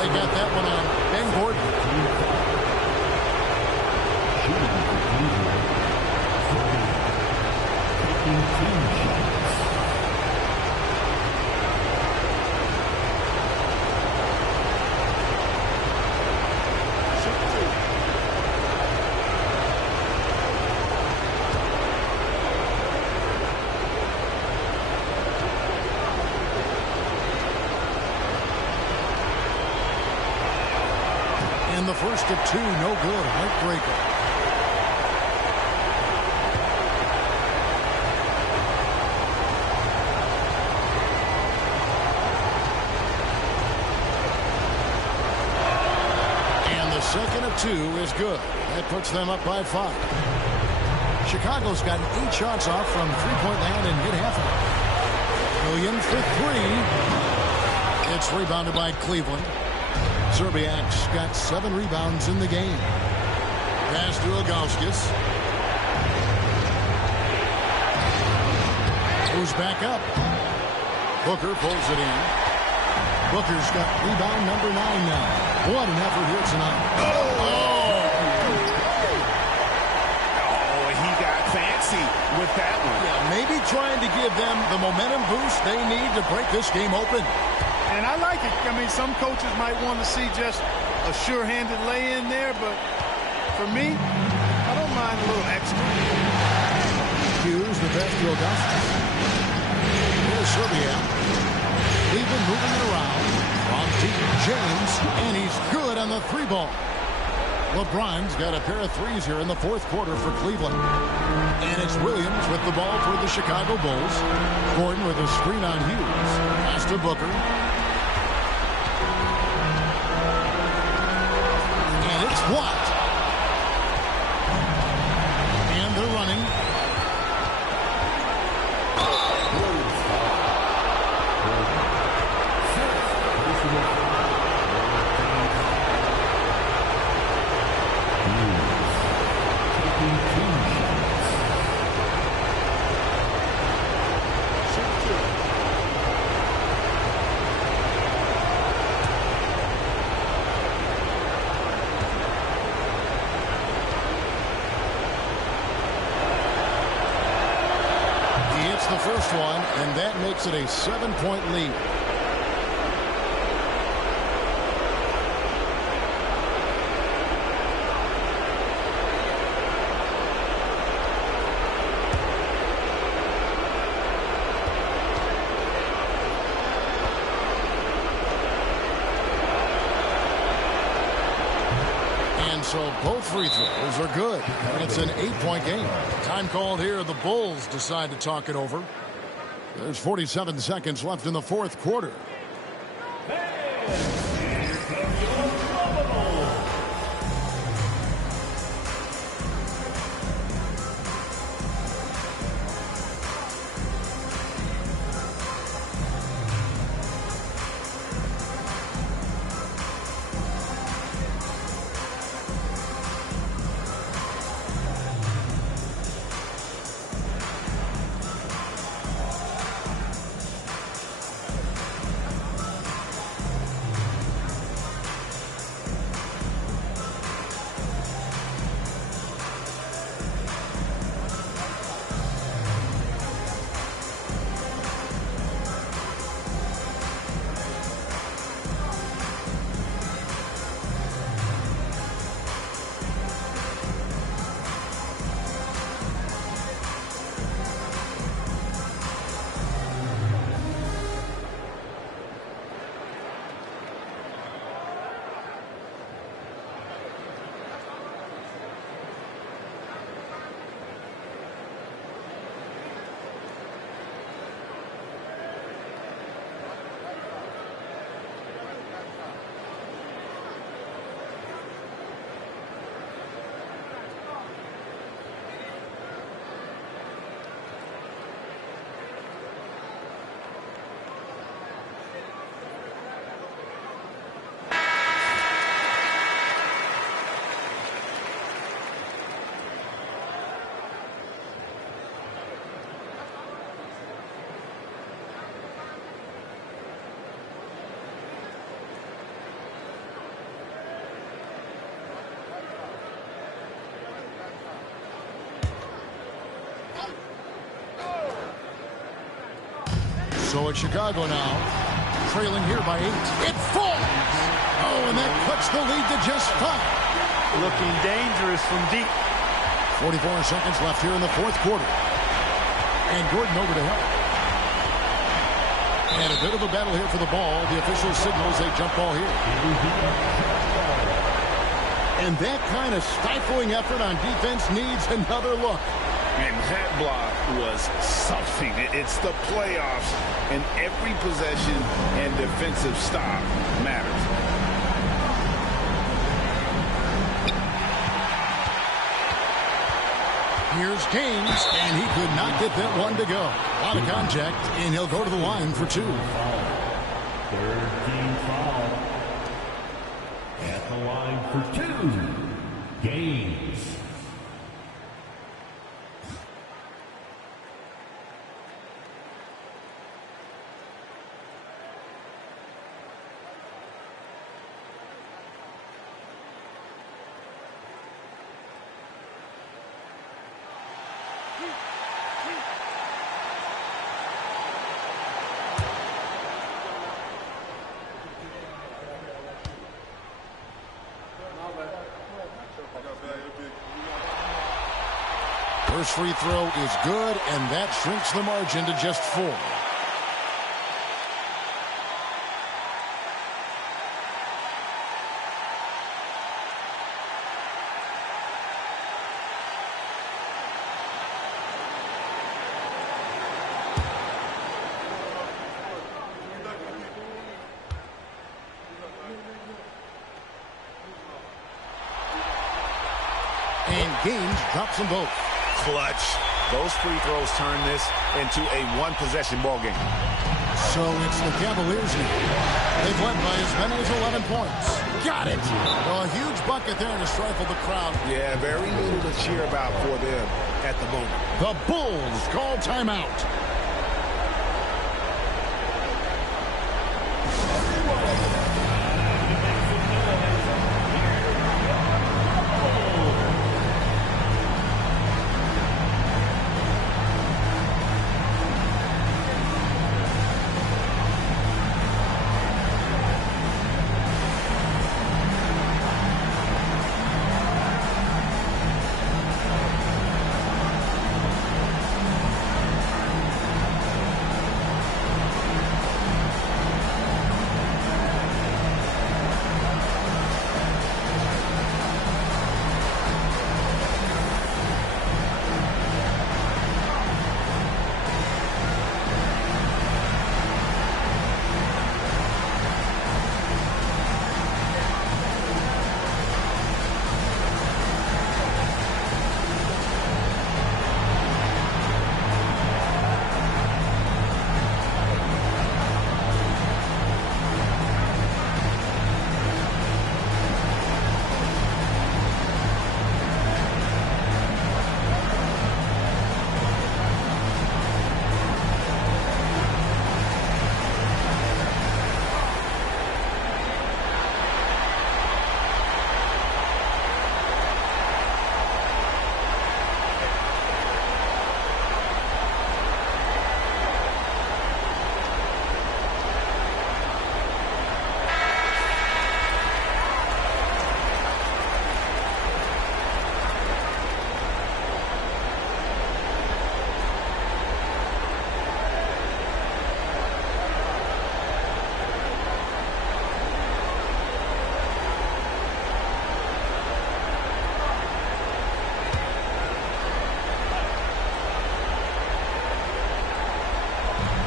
They got that one on Ben Gordon. And the first of two, no good. Heartbreaker. And the second of two is good. That puts them up by 5. Chicago's gotten 8 shots off from three-point land and hit half of it. Williams for 3. It's rebounded by Cleveland. Serbiak's got 7 rebounds in the game. Pass to Ilgauskas. Moves back up. Booker pulls it in. Booker's got rebound number 9 now. What an effort here tonight. He got fancy with that one. Yeah, maybe trying to give them the momentum boost they need to break this game open. And I like it. I mean, some coaches might want to see just a sure-handed lay-in there, but for me, I don't mind a little extra. Hughes, the best to Augustus. Here's Serbia. Cleveland moving it around. From deep, James, and he's good on the 3-ball. LeBron's got a pair of threes here in the fourth quarter for Cleveland. And it's Williams with the ball for the Chicago Bulls. Gordon with a screen on Hughes. Pass to Booker. What? And they're running. The first one, and that makes it a 7-point lead. And so both free throws are good. And it's an 8-point game. Time called here. The Bulls decide to talk it over. There's 47 seconds left in the fourth quarter. So it's Chicago now, trailing here by 8. It falls! Oh, and that cuts the lead to just 5. Looking dangerous from deep. 44 seconds left here in the fourth quarter. And Gordon over to help. And a bit of a battle here for the ball. The official signals a jump ball here. And that kind of stifling effort on defense needs another look. And that block was something. It's the playoffs, and every possession and defensive stop matters. Here's Gaines, and he could not get that one to go. A lot of contact, and he'll go to the line for 2. Third team foul. At the line for 2. Gaines. First free throw is good, and that shrinks the margin to just 4. And Gaines drops them both. Clutch. Those free throws turn this into a one-possession ball game. So it's the Cavaliers now. They've led by as many as 11 points. Got it. Well, a huge bucket there to stifle the crowd. Yeah, very little to cheer about for them at the moment. The Bulls call timeout.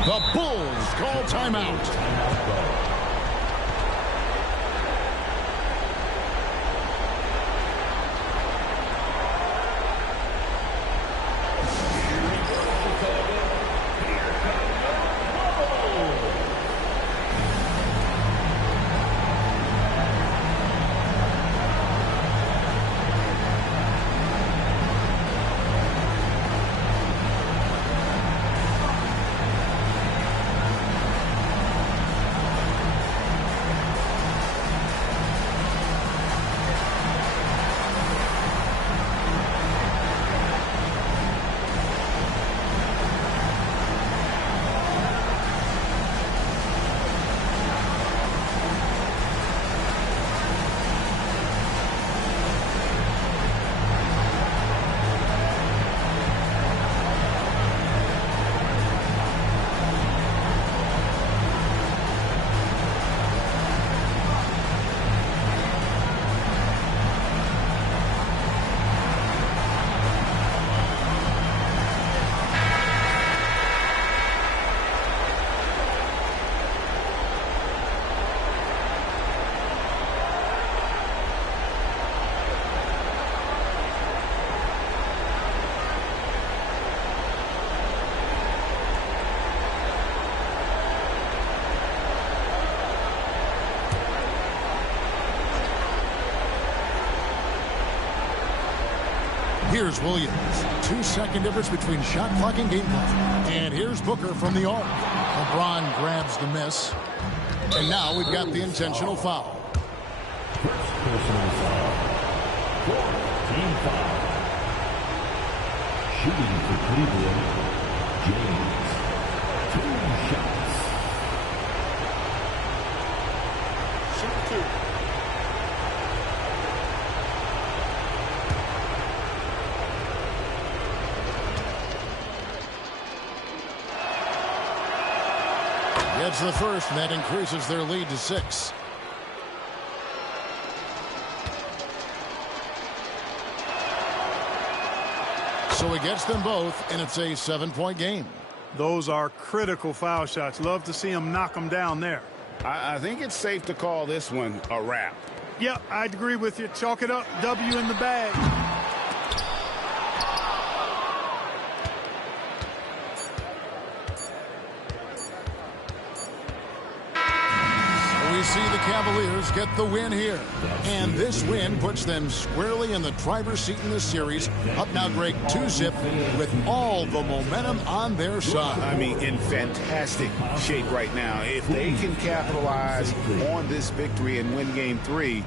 The Bulls call timeout. Here's Williams. 2-second difference between shot clock and game clock. And here's Booker from the arc. LeBron grabs the miss. And now we've got the intentional foul. First personal foul. Team foul. Shooting for Cleveland, James. 2 shots. Shoot 2. Gets the first, and that increases their lead to 6. So he gets them both, and it's a 7-point game. Those are critical foul shots. Love to see him knock them down there. I think it's safe to call this one a wrap. Yep, I'd agree with you. Chalk it up. W in the bag. We see the Cavaliers get the win here. And this win puts them squarely in the driver's seat in this series. Up now, Greg, 2-zip with all the momentum on their side. I mean, in fantastic shape right now. If they can capitalize on this victory and win game 3, you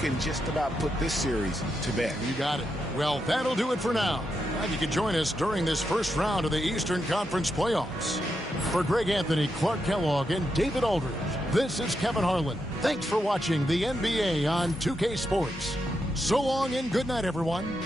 can just about put this series to bed. You got it. Well, that'll do it for now. Glad you can join us during this first round of the Eastern Conference playoffs. For Greg Anthony, Clark Kellogg, and David Aldridge, this is Kevin Harlan. Thanks for watching the NBA on 2K Sports. So long and good night, everyone.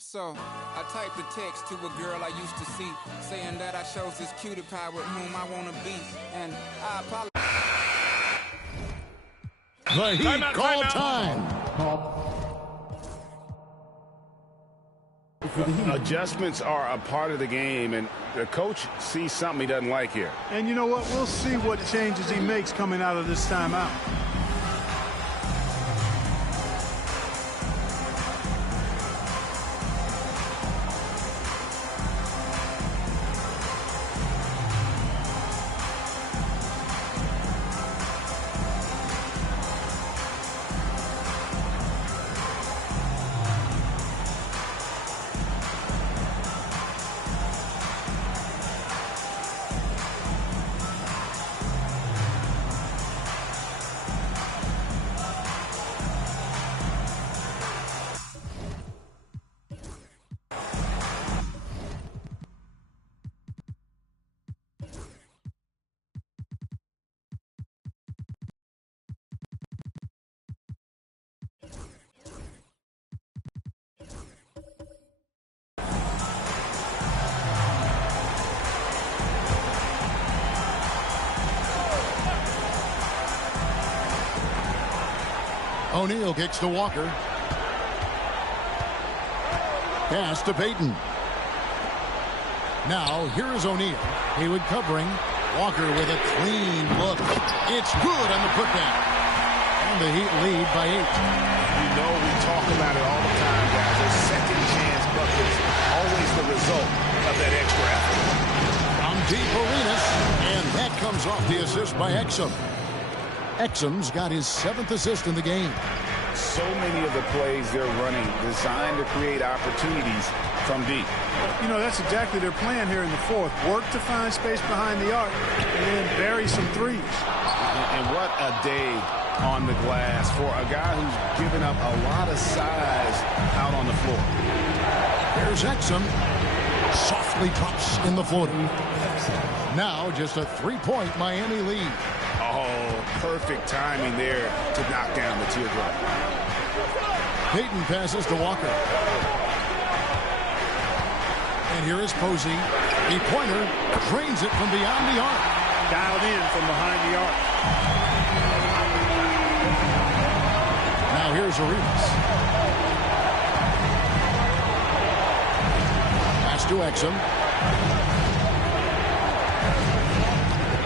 So, I typed a text to a girl I used to see, saying that I chose this cutie pie with whom I want to be, and I apologize. The Heat call time. Adjustments are a part of the game, and the coach sees something he doesn't like here. And you know what? We'll see what changes he makes coming out of this timeout. O'Neal kicks to Walker. Pass to Payton. Now, here is O'Neal. Haywood covering. Walker with a clean look. It's good on the putback. And the Heat lead by 8. You know, we talk about it all the time, guys. Those second chance buckets, always the result of that extra effort. From deep, Arenas, and that comes off the assist by Exum. Exum's got his 7th assist in the game. So many of the plays they're running designed to create opportunities from deep. You know, that's exactly their plan here in the 4th. Work to find space behind the arc and then bury some threes. And what a day on the glass for a guy who's given up a lot of size out on the floor. There's Exum. Soft Wesley drops in the floater. Now just a 3-point Miami lead. Oh, perfect timing there to knock down the teardrop. Payton passes to Walker. And here is Posey. A pointer drains it from beyond the arc. Dialed in from behind the arc. Now here's Arenas. Pass to Exum.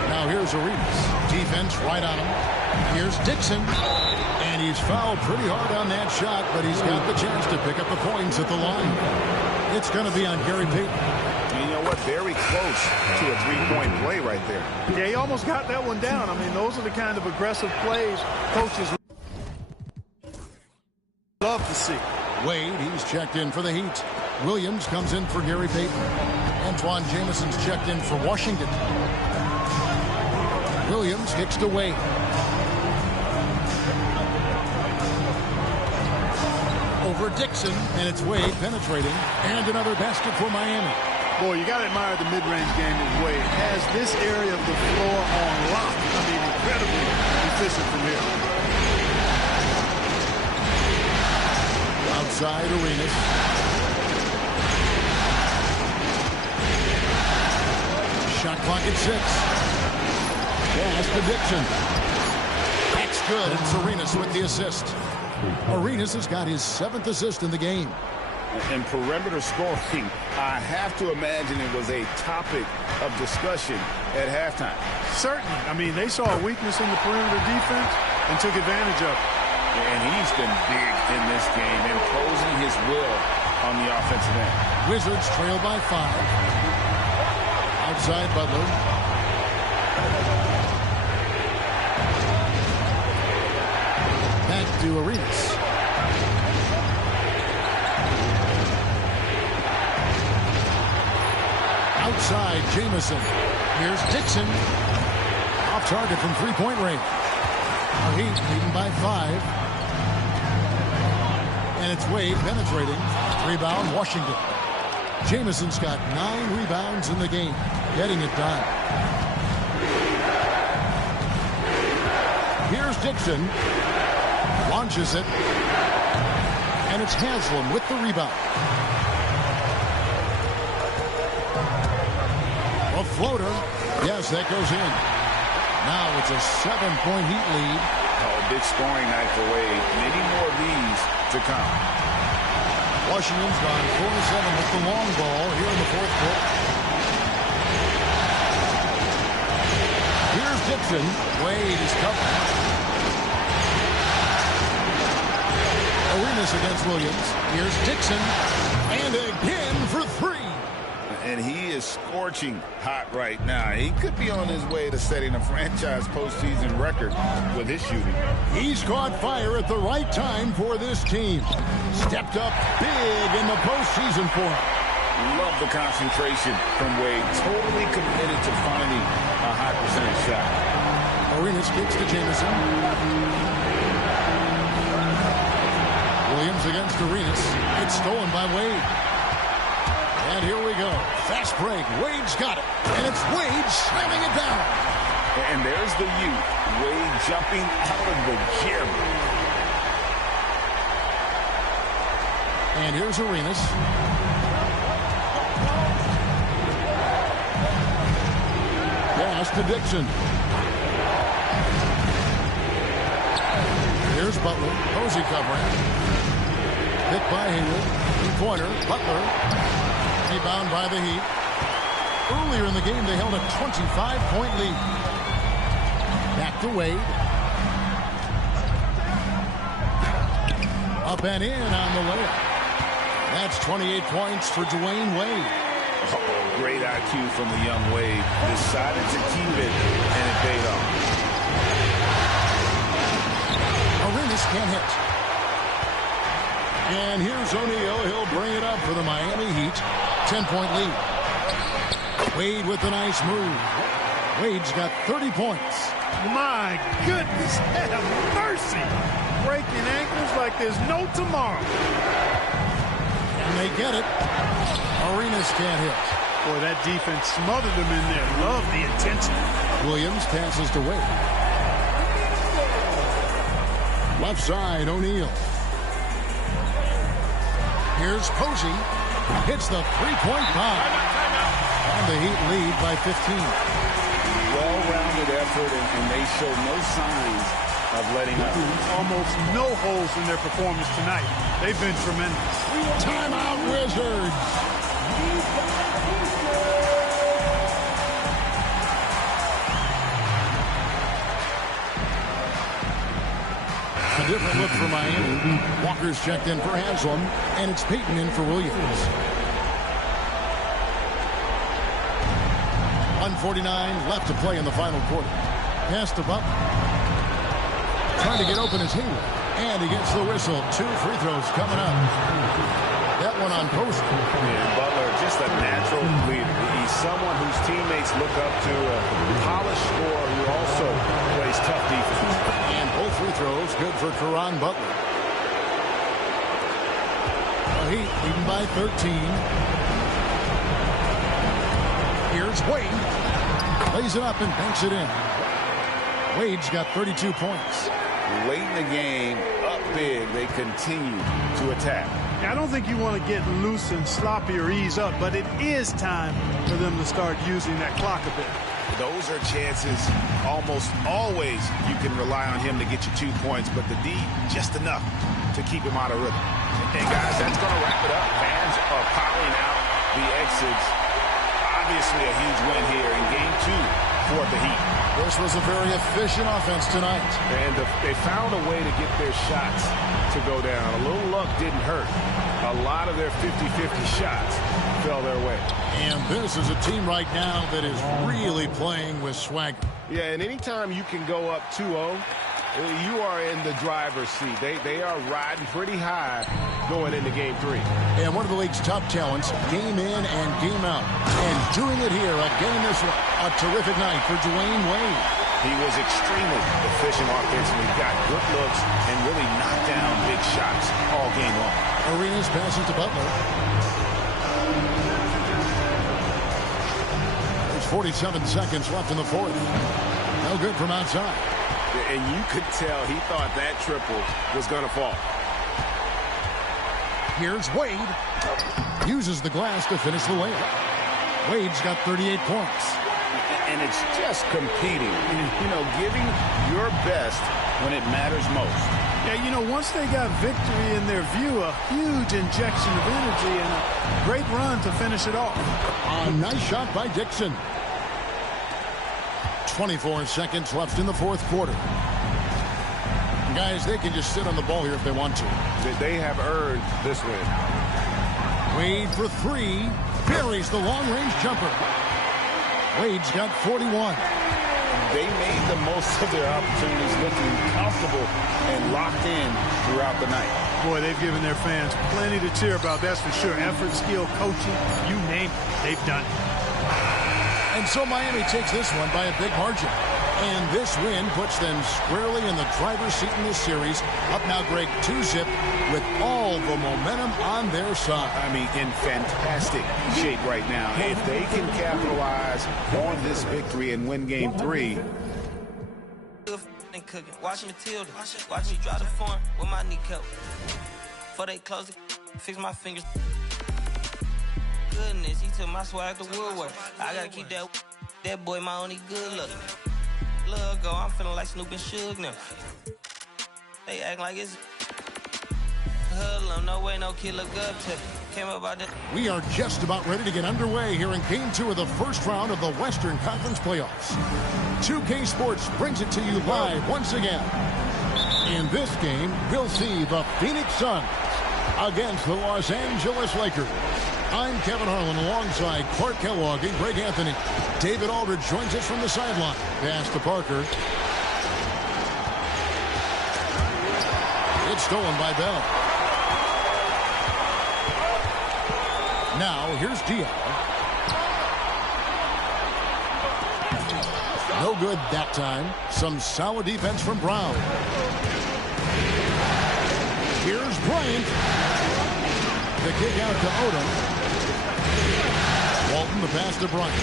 Now here's Arenas. Defense right on him. Here's Dixon. And he's fouled pretty hard on that shot, but he's got the chance to pick up the points at the line. It's going to be on Gary Payton. And you know what? Very close to a 3-point play right there. Yeah, he almost got that one down. I mean, those are the kind of aggressive plays coaches love to see. Wade, he's checked in for the Heat. Williams comes in for Gary Payton. Antoine Jameson's checked in for Washington. Williams kicks to Wade. Over Dixon, and it's Wade penetrating, and another basket for Miami. Boy, you got to admire the mid-range game of Wade. Has this area of the floor on lock. I mean, incredibly efficient from here. Outside Arenas. Shot clock at 6. Pass to Dixon. That's good. It's Arenas with the assist. Arenas has got his 7th assist in the game. And perimeter scoring, I have to imagine it was a topic of discussion at halftime. Certainly. I mean, they saw a weakness in the perimeter defense and took advantage of it. And he's been big in this game, imposing his will on the offensive end. Wizards trail by 5. Outside Butler. Back to Arenas. Outside Jameson. Here's Dixon. Off target from 3-point range. Heat leading by 5. And it's Wade penetrating. Rebound Washington. Jameson's got 9 rebounds in the game. Getting it done. Here's Dixon. Launches it. And it's Haslam with the rebound. A floater. Yes, that goes in. Now it's a 7-point Heat lead. Oh, big scoring night for Wade. Many more of these to come. Washington's gone 4-7 with the long ball here in the 4th quarter. Here's Dixon. Wade is covered. Arenas against Williams. Here's Dixon. And again for 3. And he is scorching hot right now. He could be on his way to setting a franchise postseason record with his shooting. He's caught fire at the right time for this team. Stepped up big in the postseason for him. Love the concentration from Wade. Totally committed to finding a high percentage shot. Arenas kicks to Jameson. Williams against Arenas. It's stolen by Wade. And here we go. Fast break. Wade's got it. And it's Wade slamming it down. And there's the youth. Wade jumping out of the gym. And here's Arenas. Pass to Dixon. Here's Butler. Posey covering. Hit by Hayward. Three-pointer. Butler. Rebound by the Heat. Earlier in the game, they held a 25-point lead. Back to Wade. Up and in on the layup. That's 28 points for Dwayne Wade. Oh, great IQ from the young Wade. Decided to keep it, and it paid off. Arenas can't hit. And here's O'Neal. He'll bring it up for the Miami Heat. 10-point lead. Wade with a nice move. Wade's got 30 points. My goodness, have mercy. Breaking ankles like there's no tomorrow. And they get it. Arenas can't hit. Boy, that defense smothered them in there. Love the intensity. Williams passes to Wade. Left side, O'Neal. Here's Posey. Hits the three-point bomb. And the Heat lead by 15. Well-rounded effort, and they show no signs of letting up. Almost no holes in their performance tonight. They've been tremendous. Timeout, Wizards. A different look for Miami. Walker's checked in for Haslam, and it's Payton in for Williams. 1:49 left to play in the final quarter. Pass to Butler. Trying to get open is Hayward. And he gets the whistle. 2 free throws coming up. That one on post. And Butler, just a natural leader. He's someone whose teammates look up to, a polished scorer who also plays tough defense. And both free throws good for Caron Butler. The Heat leading by 13. Here's Wade. Lays it up and banks it in. Wade's got 32 points. Late in the game, up big, they continue to attack. I don't think you want to get loose and sloppy or ease up, but it is time for them to start using that clock a bit. Those are chances almost always you can rely on him to get you 2 points, but the D, just enough to keep him out of rhythm. And guys, that's going to wrap it up. Fans are piling out the exits. Obviously a huge win here in Game 2 for the Heat. This was a very efficient offense tonight. And they found a way to get their shots to go down. A little luck didn't hurt. A lot of their 50-50 shots fell their way. And this is a team right now that is really playing with swagger. Yeah, and anytime you can go up 2-0, you are in the driver's seat. They are riding pretty high going into Game 3. And one of the league's top talents, game in and game out. And doing it here again this one. A terrific night for Dwayne Wade. He was extremely efficient offensively, got good looks, and really knocked down big shots all game long. Arenas passes to Butler. There's 47 seconds left in the fourth. No good from outside. And you could tell he thought that triple was going to fall. Here's Wade. Uses the glass to finish the layup. Wade's got 38 points. And it's just competing, you know, giving your best when it matters most. Yeah, you know, once they got victory in their view, a huge injection of energy and a great run to finish it off. A nice shot by Dixon. 24 seconds left in the fourth quarter. Guys, they can just sit on the ball here if they want to. They have earned this win. Wade for 3. Buries the long-range jumper. Wade's got 41. They made the most of their opportunities, looking comfortable and locked in throughout the night. Boy, they've given their fans plenty to cheer about, that's for sure. Effort, skill, coaching, you name it, they've done it. And so Miami takes this one by a big margin. And this win puts them squarely in the driver's seat in this series. Up now, Greg, 2-zip with all the momentum on their side. I mean, in fantastic shape right now. If they can capitalize on this victory and win Game 3. Watch Matilda. Watch me drive the form with my kneecap. Before they close it, fix my fingers. Goodness, he took my swag to Woodward. I gotta keep that boy my only good look. Look ago, I'm feeling like Snoop and Suge now. They act like it's hoodlum, no way, no kid look up to. Came up out there. We are just about ready to get underway here in Game 2 of the first round of the Western Conference Playoffs. 2K Sports brings it to you live once again. In this game, we'll see the Phoenix Suns against the Los Angeles Lakers. I'm Kevin Harlan alongside Clark Kellogg and Greg Anthony. David Aldridge joins us from the sideline. Pass to Parker. It's stolen by Bell. Now, here's Diallo. No good that time. Some solid defense from Brown. Here's Bryant. The kick out to Odom. Walton the pass to Bryant.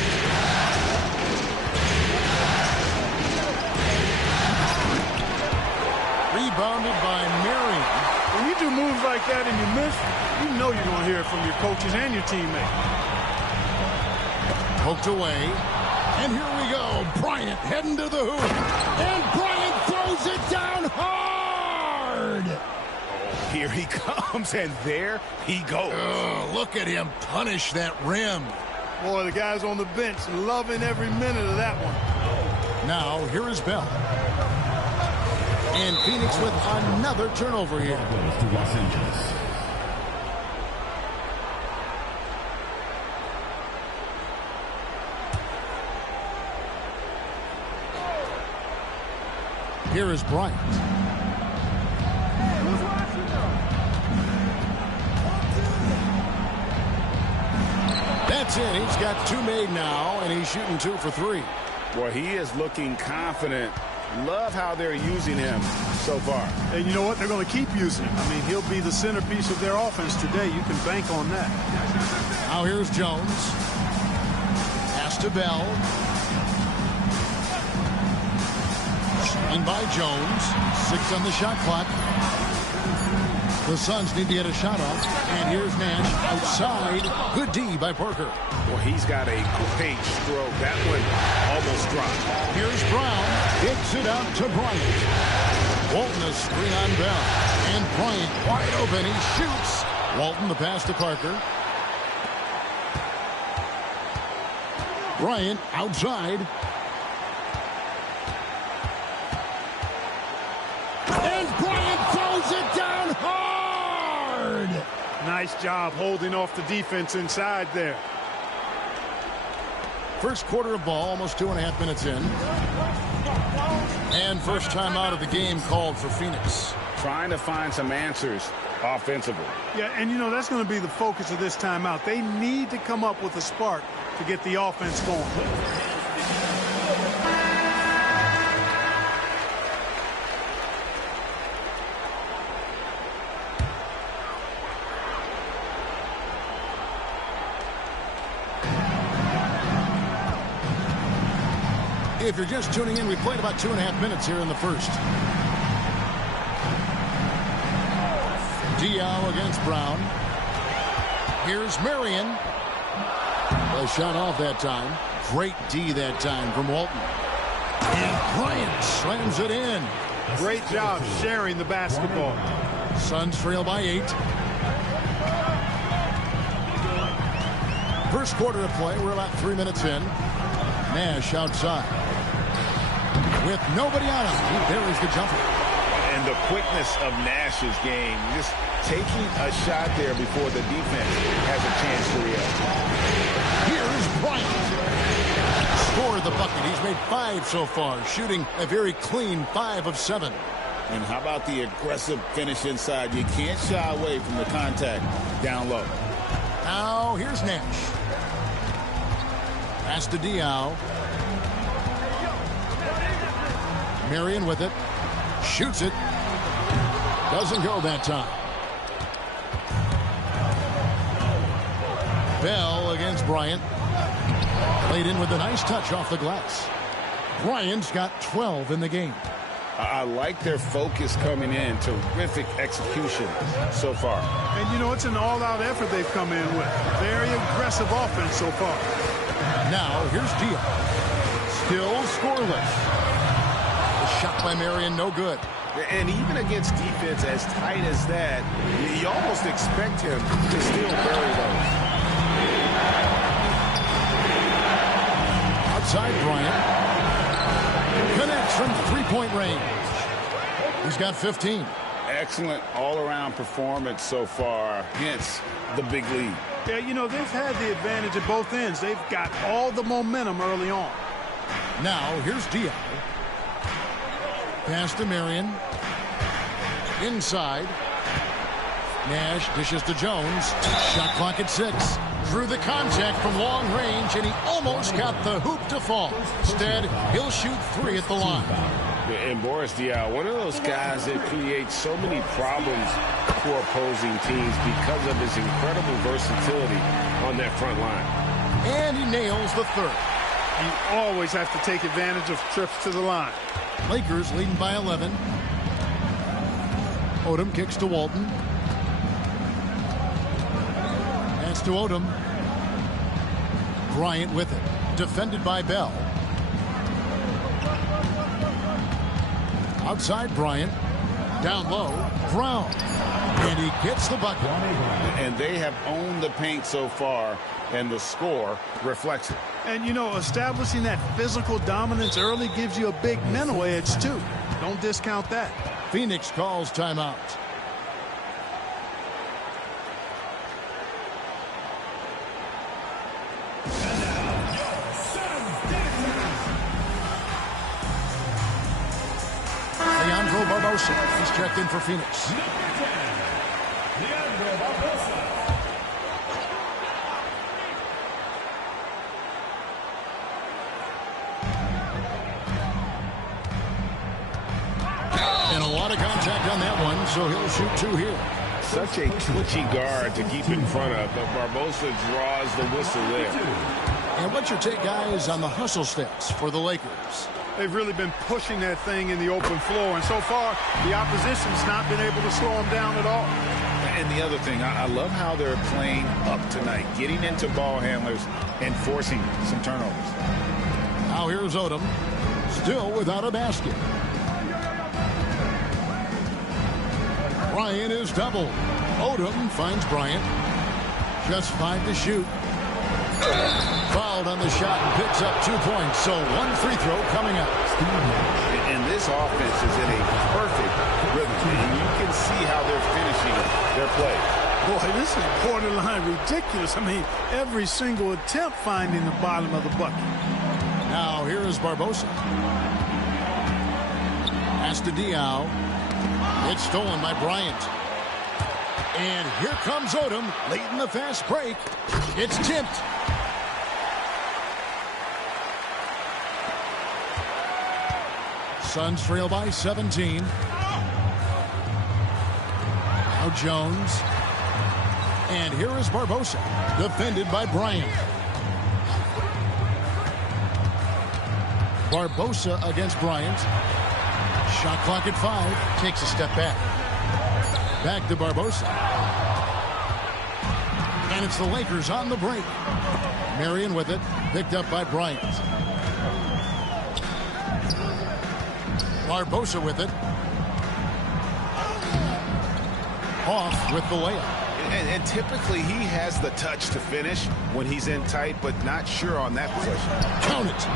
Rebounded by Marion. When you do moves like that and you miss, you know you're going to hear it from your coaches and your teammates. Poked away. And here we go. Bryant heading to the hoop. And Bryant throws it down hard. Here he comes, and there he goes. Look at him punish that rim. Boy, the guys on the bench loving every minute of that one. Now, here is Bell. And Phoenix with another turnover here. To Los Angeles. Here is Bryant. That's it. He's got 2 made now, and he's shooting 2 for 3. Boy, he is looking confident. Love how they're using him so far. And you know what? They're going to keep using him. I mean, he'll be the centerpiece of their offense today. You can bank on that. Now here's Jones. Pass to Bell. Screen by Jones. 6 on the shot clock. The Suns need to get a shot off. And here's Nash outside. Good D by Parker. Well, he's got a great stroke. That one almost dropped. Here's Brown. Kicks it out to Bryant. Walton a screen on Bell. And Bryant wide open. He shoots. Walton the pass to Parker. Bryant outside. And Bryant throws it down hard. Nice job holding off the defense inside there. First quarter of ball, almost 2.5 minutes in. And first time out of the game called for Phoenix. Trying to find some answers offensively. Yeah, and you know, that's going to be the focus of this timeout. They need to come up with a spark to get the offense going. If you're just tuning in, we played about 2.5 minutes here in the first. Diaw against Brown. Here's Marion. A shot off that time. Great D that time from Walton. And Bryant slams it in. Great job sharing the basketball. Suns trail by 8. First quarter of play. We're about 3 minutes in. Nash outside. With nobody on him. There is the jumper. And the quickness of Nash's game. Just taking a shot there before the defense has a chance to react. Here's Bryant. Scored the bucket. He's made 5 so far. Shooting a very clean 5 of 7. And how about the aggressive finish inside? You can't shy away from the contact down low. Now here's Nash. Pass to Diaw. Marion with it. Shoots it. Doesn't go that time. Bell against Bryant. Played in with a nice touch off the glass. Bryant's got 12 in the game. I like their focus coming in. Terrific execution so far. And, you know, it's an all-out effort they've come in with. Very aggressive offense so far. Now, here's Diaw. Still scoreless. The shot by Marion, no good. And even against defense as tight as that, you almost expect him to still bury those. Outside Bryant. Connects from three-point range. He's got 15. Excellent all-around performance so far, hence the big lead. Yeah, you know, they've had the advantage at both ends. They've got all the momentum early on. Now, here's Diaw. Pass to Marion. Inside. Nash dishes to Jones. Shot clock at 6. Through the contact from long range, and he almost got the hoop to fall. Instead, he'll shoot 3 at the line. And Boris Diaw, one of those guys that creates so many problems for opposing teams because of his incredible versatility on that front line. And he nails the third. You always have to take advantage of trips to the line. Lakers leading by 11. Odom kicks to Walton. Pass to Odom. Bryant with it. Defended by Bell. Outside Bryant. Down low. Brown. And he gets the bucket. And they have owned the paint so far, and the score reflects it. And, you know, establishing that physical dominance early gives you a big mental edge, too. Don't discount that. Phoenix calls timeout. Leandro Barbosa. He's checked in for Phoenix. Leandro Barbosa. And a lot of contact on that one, so he'll shoot two here. Such a twitchy guard to keep in front of, but Barbosa draws the whistle there. And what's your take, guys, on the hustle stats for the Lakers? They've really been pushing that thing in the open floor, and so far the opposition's not been able to slow them down at all. And the other thing, I love how they're playing up tonight, getting into ball handlers and forcing some turnovers. Now here's Odom, still without a basket. Bryant is doubled. Odom finds Bryant. Just 5 to shoot. Fouled on the shot and picks up 2 points. So one free throw coming up. And this offense is in a perfect rhythm. And you can see how they're finishing their play. Boy, this is borderline ridiculous. I mean, every single attempt finding the bottom of the bucket. Now here is Barbosa. Pass to Diaw. It's stolen by Bryant. And here comes Odom late in the fast break. It's tipped. Suns trail by 17. Now Jones. And here is Barbosa, defended by Bryant. Barbosa against Bryant. Shot clock at 5. Takes a step back. Back to Barbosa. And it's the Lakers on the break. Marion with it. Picked up by Bryant. Barbosa with it. Off with the layup. And typically he has the touch to finish when he's in tight, but not sure on that possession. Count it.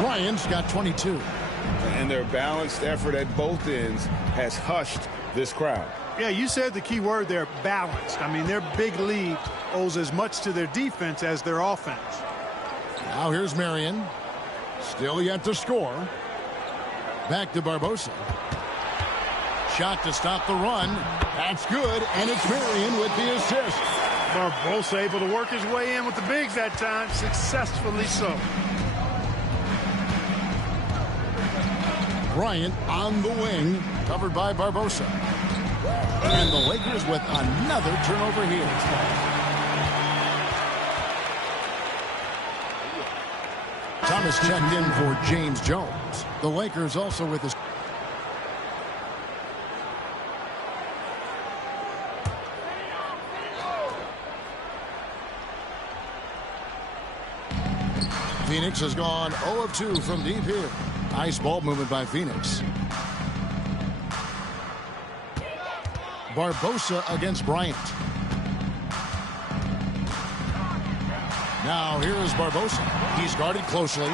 Bryant's got 22. And their balanced effort at both ends has hushed this crowd. Yeah, you said the key word there, balanced. I mean, their big lead owes as much to their defense as their offense. Now here's Marion. Still yet to score. Back to Barbosa. Shot to stop the run. That's good, and it's Marion with the assist. Barbosa able to work his way in with the bigs that time, successfully so. Bryant on the wing, covered by Barbosa. And the Lakers with another turnover here. Thomas checked in for James Jones. The Lakers also with his... Phoenix has gone 0 of 2 from deep here. Nice ball movement by Phoenix. Barbosa against Bryant. Now here is Barbosa. He's guarded closely.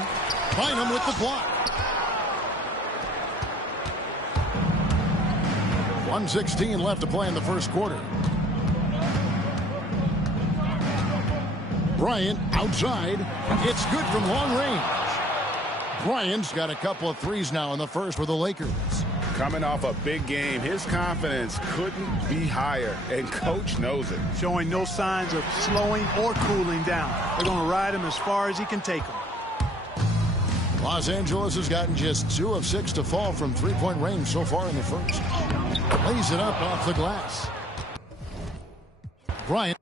Bynum with the block. 1:16 left to play in the first quarter. Bryant outside. It's good from long range. Bryant's got a couple of threes now in the first for the Lakers. Coming off a big game, his confidence couldn't be higher, and coach knows it. Showing no signs of slowing or cooling down. They're going to ride him as far as he can take him. Los Angeles has gotten just 2 of 6 to fall from three-point range so far in the first. Lays it up off the glass. Bryant.